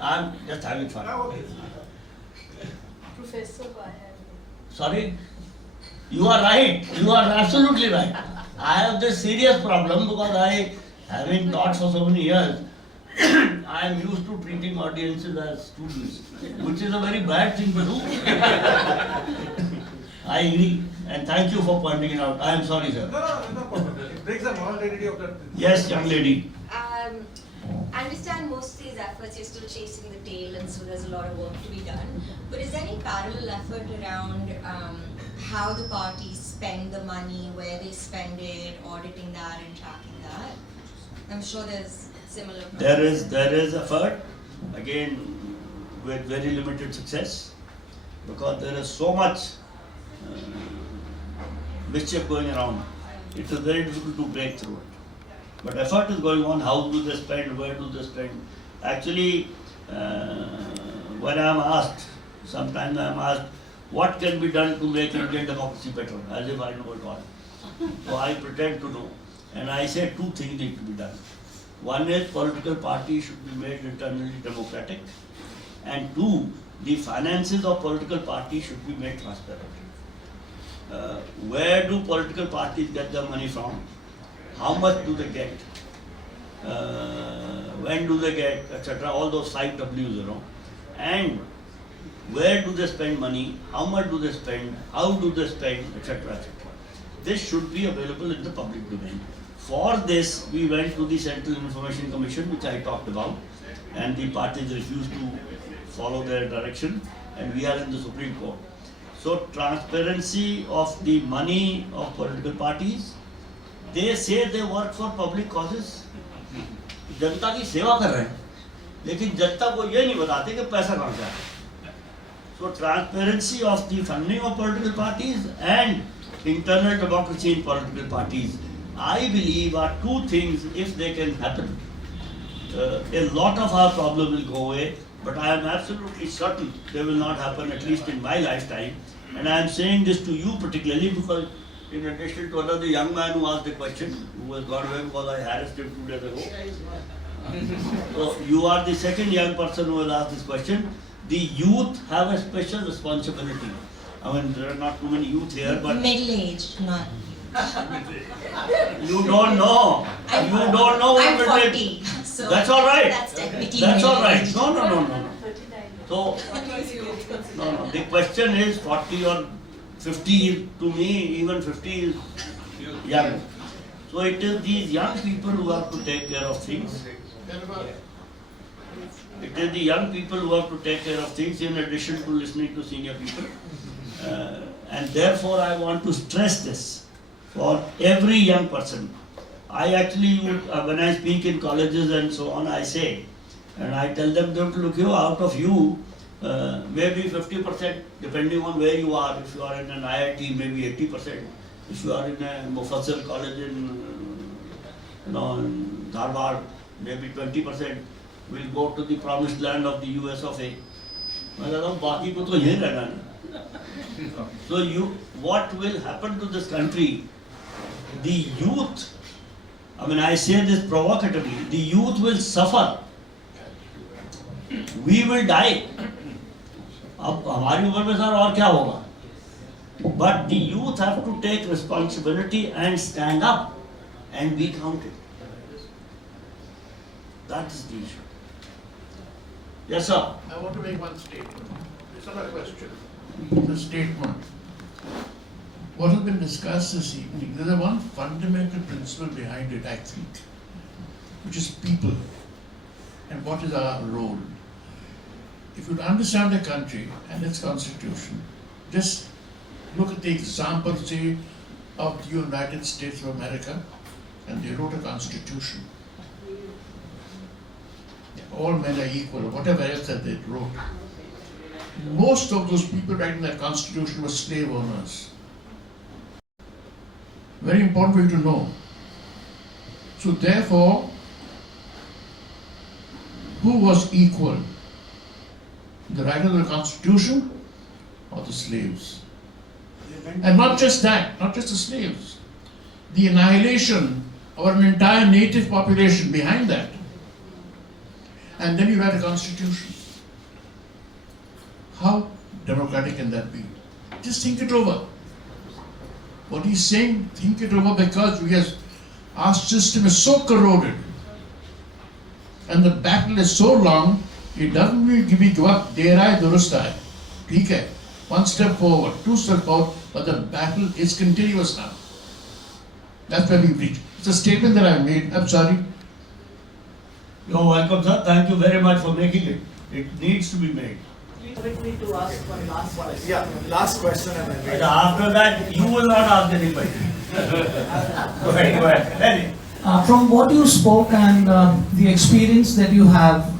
I am just having fun. Professor Bayer. Sorry? You are right. You are absolutely right. I have this serious problem because having taught for so many years, I am used to treating audiences as students, which is a very bad thing to do. I agree, and thank you for pointing it out. I am sorry, sir. No problem. It breaks the morality of that. Yes, young lady. I understand most of these efforts you're still chasing the tail, and so there's a lot of work to be done. But is there any parallel effort around how the parties spend the money, where they spend it, auditing that and tracking that? I'm sure there's similar. There is effort, again with very limited success, because there is so much mischief going around. It is very difficult to break through it. But effort is going on. How do they spend? Where do they spend? Actually, when I am asked, sometimes I am asked, what can be done to make Indian democracy better? As if I know it all. So I pretend to know. And I say 2 things need to be done. One is political parties should be made internally democratic. And 2, the finances of political parties should be made transparent. Where do political parties get their money from? How much do they get? When do they get, etc. All those 5 W's, And where do they spend money? How much do they spend? How do they spend, etc. This should be available in the public domain. For this, we went to the Central Information Commission, which I talked about, and the parties refused to follow their direction. and we are in the Supreme Court. So transparency of the money of political parties, they say they work for public causes. जनता की सेवा कर रहे हैं, लेकिन जनता को ये नहीं बताते कि पैसा कहाँ से आया. So transparency of the funding of political parties and internal democracy in political parties, I believe, are two things. If they can happen, a lot of our problem will go away. But I am absolutely certain they will not happen, at least in my lifetime. And I am saying this to you particularly because, in addition to another young man who asked the question, who has gone away because I harassed him 2 days ago. So you are the second young person who has asked this question. The youth have a special responsibility. I mean, there are not too many youth here, but Middle-aged, not. you don't know. You don't know what I'm will 40, so that's all right. That's technically That's all right. middle-aged. No. So, no. The question is 40 or 50. To me, even 50 is young. So it is these young people who have to take care of things. It is the young people who have to take care of things in addition to listening to senior people. And therefore I want to stress this for every young person. I actually, when I speak in colleges and so on, I say, and I tell them, don't look here, out of you, maybe 50%, depending on where you are. If you are in an IIT, maybe 80%. If you are in a Mufassal college in, in Dharwad, maybe 20% will go to the promised land of the US of A. So what will happen to this country? The youth, I mean, I say this provocatively, the youth will suffer. We will die. अब हमारी उम्र में sir और क्या होगा? But the youth have to take responsibility and stand up and be counted. That is the issue. Yes, sir. I want to make one statement. It's not a question. It's a statement. What has been discussed this evening, there's one fundamental principle behind it, I think, which is people and what is our role. If you understand the country and its constitution, just look at the example, say, of the United States of America, and they wrote a constitution. All men are equal, or whatever else that they wrote. Most of those people writing that constitution were slave owners. Very important for you to know. So therefore, who was equal? The writer of the constitution or the slaves? And not just that, not just the slaves. The annihilation of an entire native population behind that. And then you write a constitution. How democratic can that be? Just think it over. What he's saying, think it over, because our system is so corroded and the battle is so long, it doesn't mean we give up, there I durust hai. Theek hai. One step forward, 2 steps forward, but the battle is continuous now. That's where we reach. It's a statement that I made. I'm sorry. You're welcome, sir. Thank you very much for making it. It needs to be made. Permit me to ask one last question. Yeah, last question and then And after that, you will not ask anybody. Go ahead. From what you spoke and the experience that you have,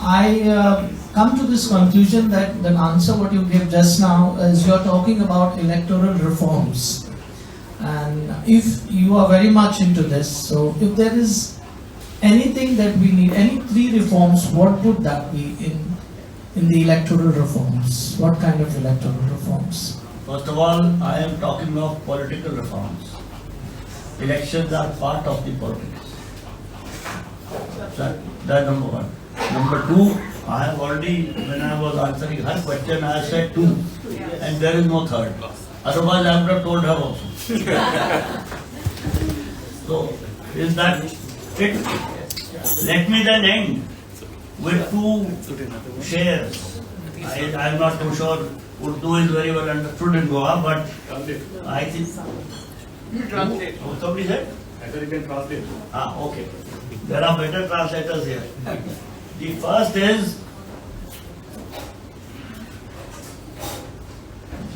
I come to this conclusion that the answer what you gave just now is you're talking about electoral reforms. And if you are very much into this, so if there is anything that we need, any 3 reforms, what would that be in the electoral reforms? What kind of electoral reforms? First of all, I am talking of political reforms. Elections are part of the politics. That's number 1. Number 2, I have already, when I was answering her question, I said 2, and there is no 3rd. Otherwise, I would have told her also. So, is that it? Let me then end with 2 shares. I am not too sure Urdu is very well understood in Goa, but I think. You translate. Oh, somebody said? I said you can translate. Okay. There are better translators here. The first is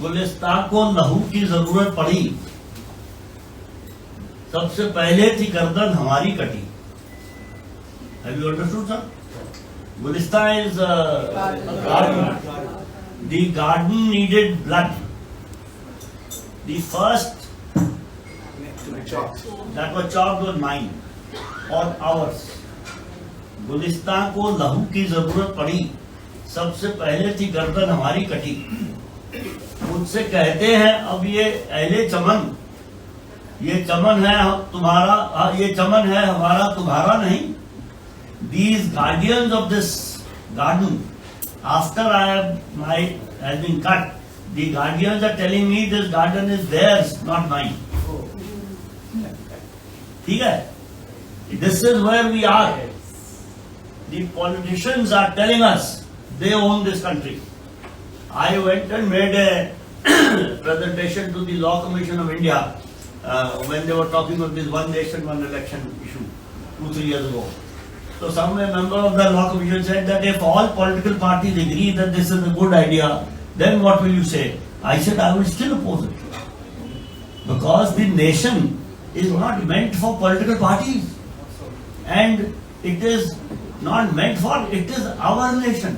Gulistan को लहू की जरूरत पड़ी, सबसे पहले थी गर्दन हमारी कटी. Have you understood, sir? Gulistan is a garden. The garden needed blood. The first that was chopped was mine or ours. Gulistan को लहू की जरूरत पड़ी, सबसे पहले थी गर्दन हमारी कटी. मुझसे कहते हैं अब ये अहले चमन, ये चमन है तुम्हारा, ये चमन है हमारा तुम्हारा नहीं. These guardians of this garden, after has been cut, the guardians are telling me this garden is theirs, not mine. ठीक है? This is where we are. The politicians are telling us they own this country. I went and made a presentation to the Law Commission of India when they were talking of this one nation, one election issue 2-3 years ago. So some member of the Law Commission said that if all political parties agree that this is a good idea, then what will you say? I said I will still oppose it. Because the nation is not meant for political parties. And it is not meant for, it is our nation.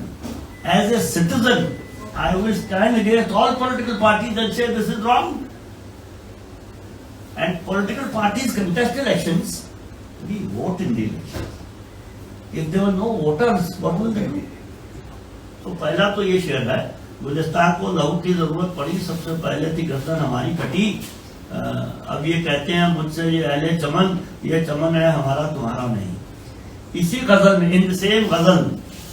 As a citizen, I will stand against all political parties and say this is wrong. And political parties contest elections, we vote in the elections. If there were no voters, what will they do? तो पहला तो ये शेर है, गुलिस्तान को लहू की जरूरत पड़ी, सबसे पहले थी गर्दन हमारी कटी. अब ये कहते हैं मुझसे ये अहले चमन, ये चमन है हमारा तुम्हारा नहीं. इसी गजल में, in the same गजल,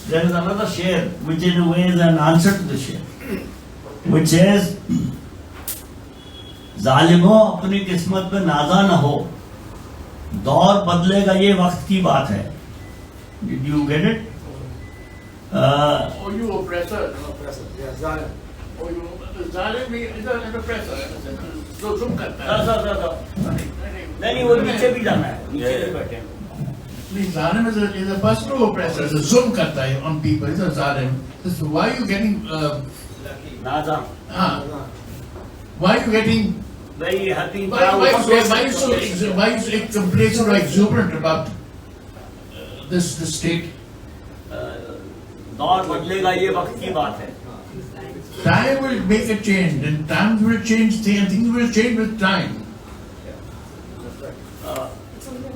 there is another शेर which in a way is an answer to the शेर, which says, जालिमों अपनी किस्मत पे नाज़ा न हो, दौर बदलेगा ये वक्त की बात है. Did you get it? Oh, you oppressor. Yeah, Zalim. Oh, you Zalim is an oppressor. So zoom करता है. नहीं वो नीचे भी जाना है, नीचे भी बैठे. Zalim is a personal oppressor. It's a zoom करता है on people. It's a Zalim. So why are you getting? NASA. Why are you getting? Very happy. Why you so complacent or exuberant about this state? दौर बदलेगा ये वक्त की बात है. Time will make a change, and times will change, and things will change with time.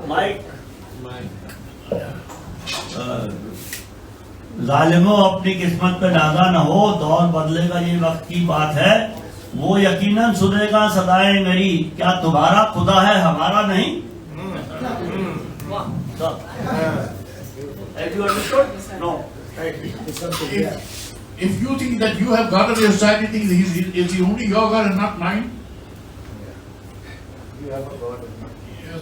Mike, जालिमों अपनी किस्मत पे नाज़ा न हो, दौर बदलेगा ये वक्त की बात है. वो यकीनन सुनेगा सदाएं मेरी, क्या तुम्हारा खुदा है हमारा नहीं. Have you understood? No. If you think that you have God on your side, you think it's only your God and not mine. You have a God.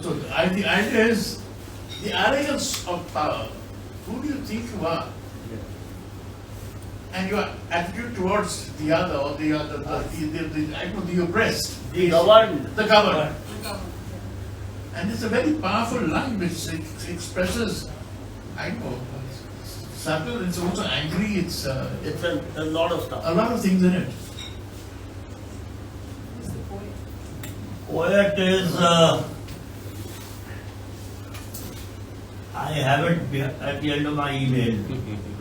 So the idea is the arrogance of power. Who do you think you are? And your attitude towards the other, or the oppressed, The governed. the governed. And it's a very powerful line which expresses, I know, subtle, it's also angry, it's a lot of stuff. A lot of things in it. Poet is, I have it at the end of my email.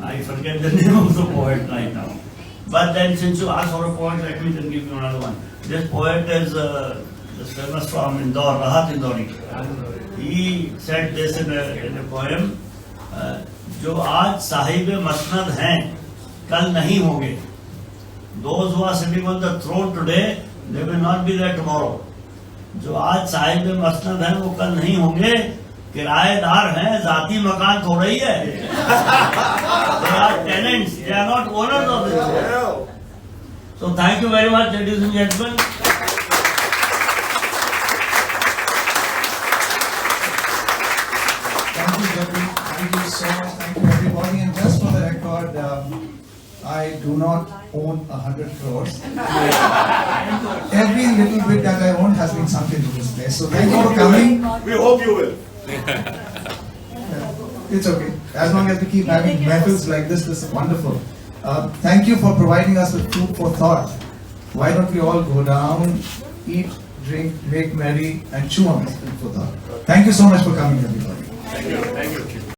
I forget the name of the poet right now. But then since you asked for a poet, let me then give you another one. This poet is famous from Indore, Rahat Indori. He said this in a poem. जो आज साहिब मसनद हैं कल नहीं होंगे. Those who are sitting on the throne today, they will not be there tomorrow. जो आज साहिब मसनद हैं वो कल नहीं होंगे. किराएदार हैं, जाती मकान थोड़ा ही है. They are tenants, they are not owners of this world. So thank you very much, ladies and gentlemen. Thank you, Jagdeep. Thank you so much. Thank you, everybody. And just for the record, I do not own 100 crores. Every little bit that I own has been sunk into this place. So thank you for coming. We hope you will. It's okay. As long as we keep having mehfils like this is wonderful. Thank you for providing us with food for thought. why don't we all go down, eat, drink, make merry, and chew on this food. Thank you so much for coming, everybody. Thank you. Thank you.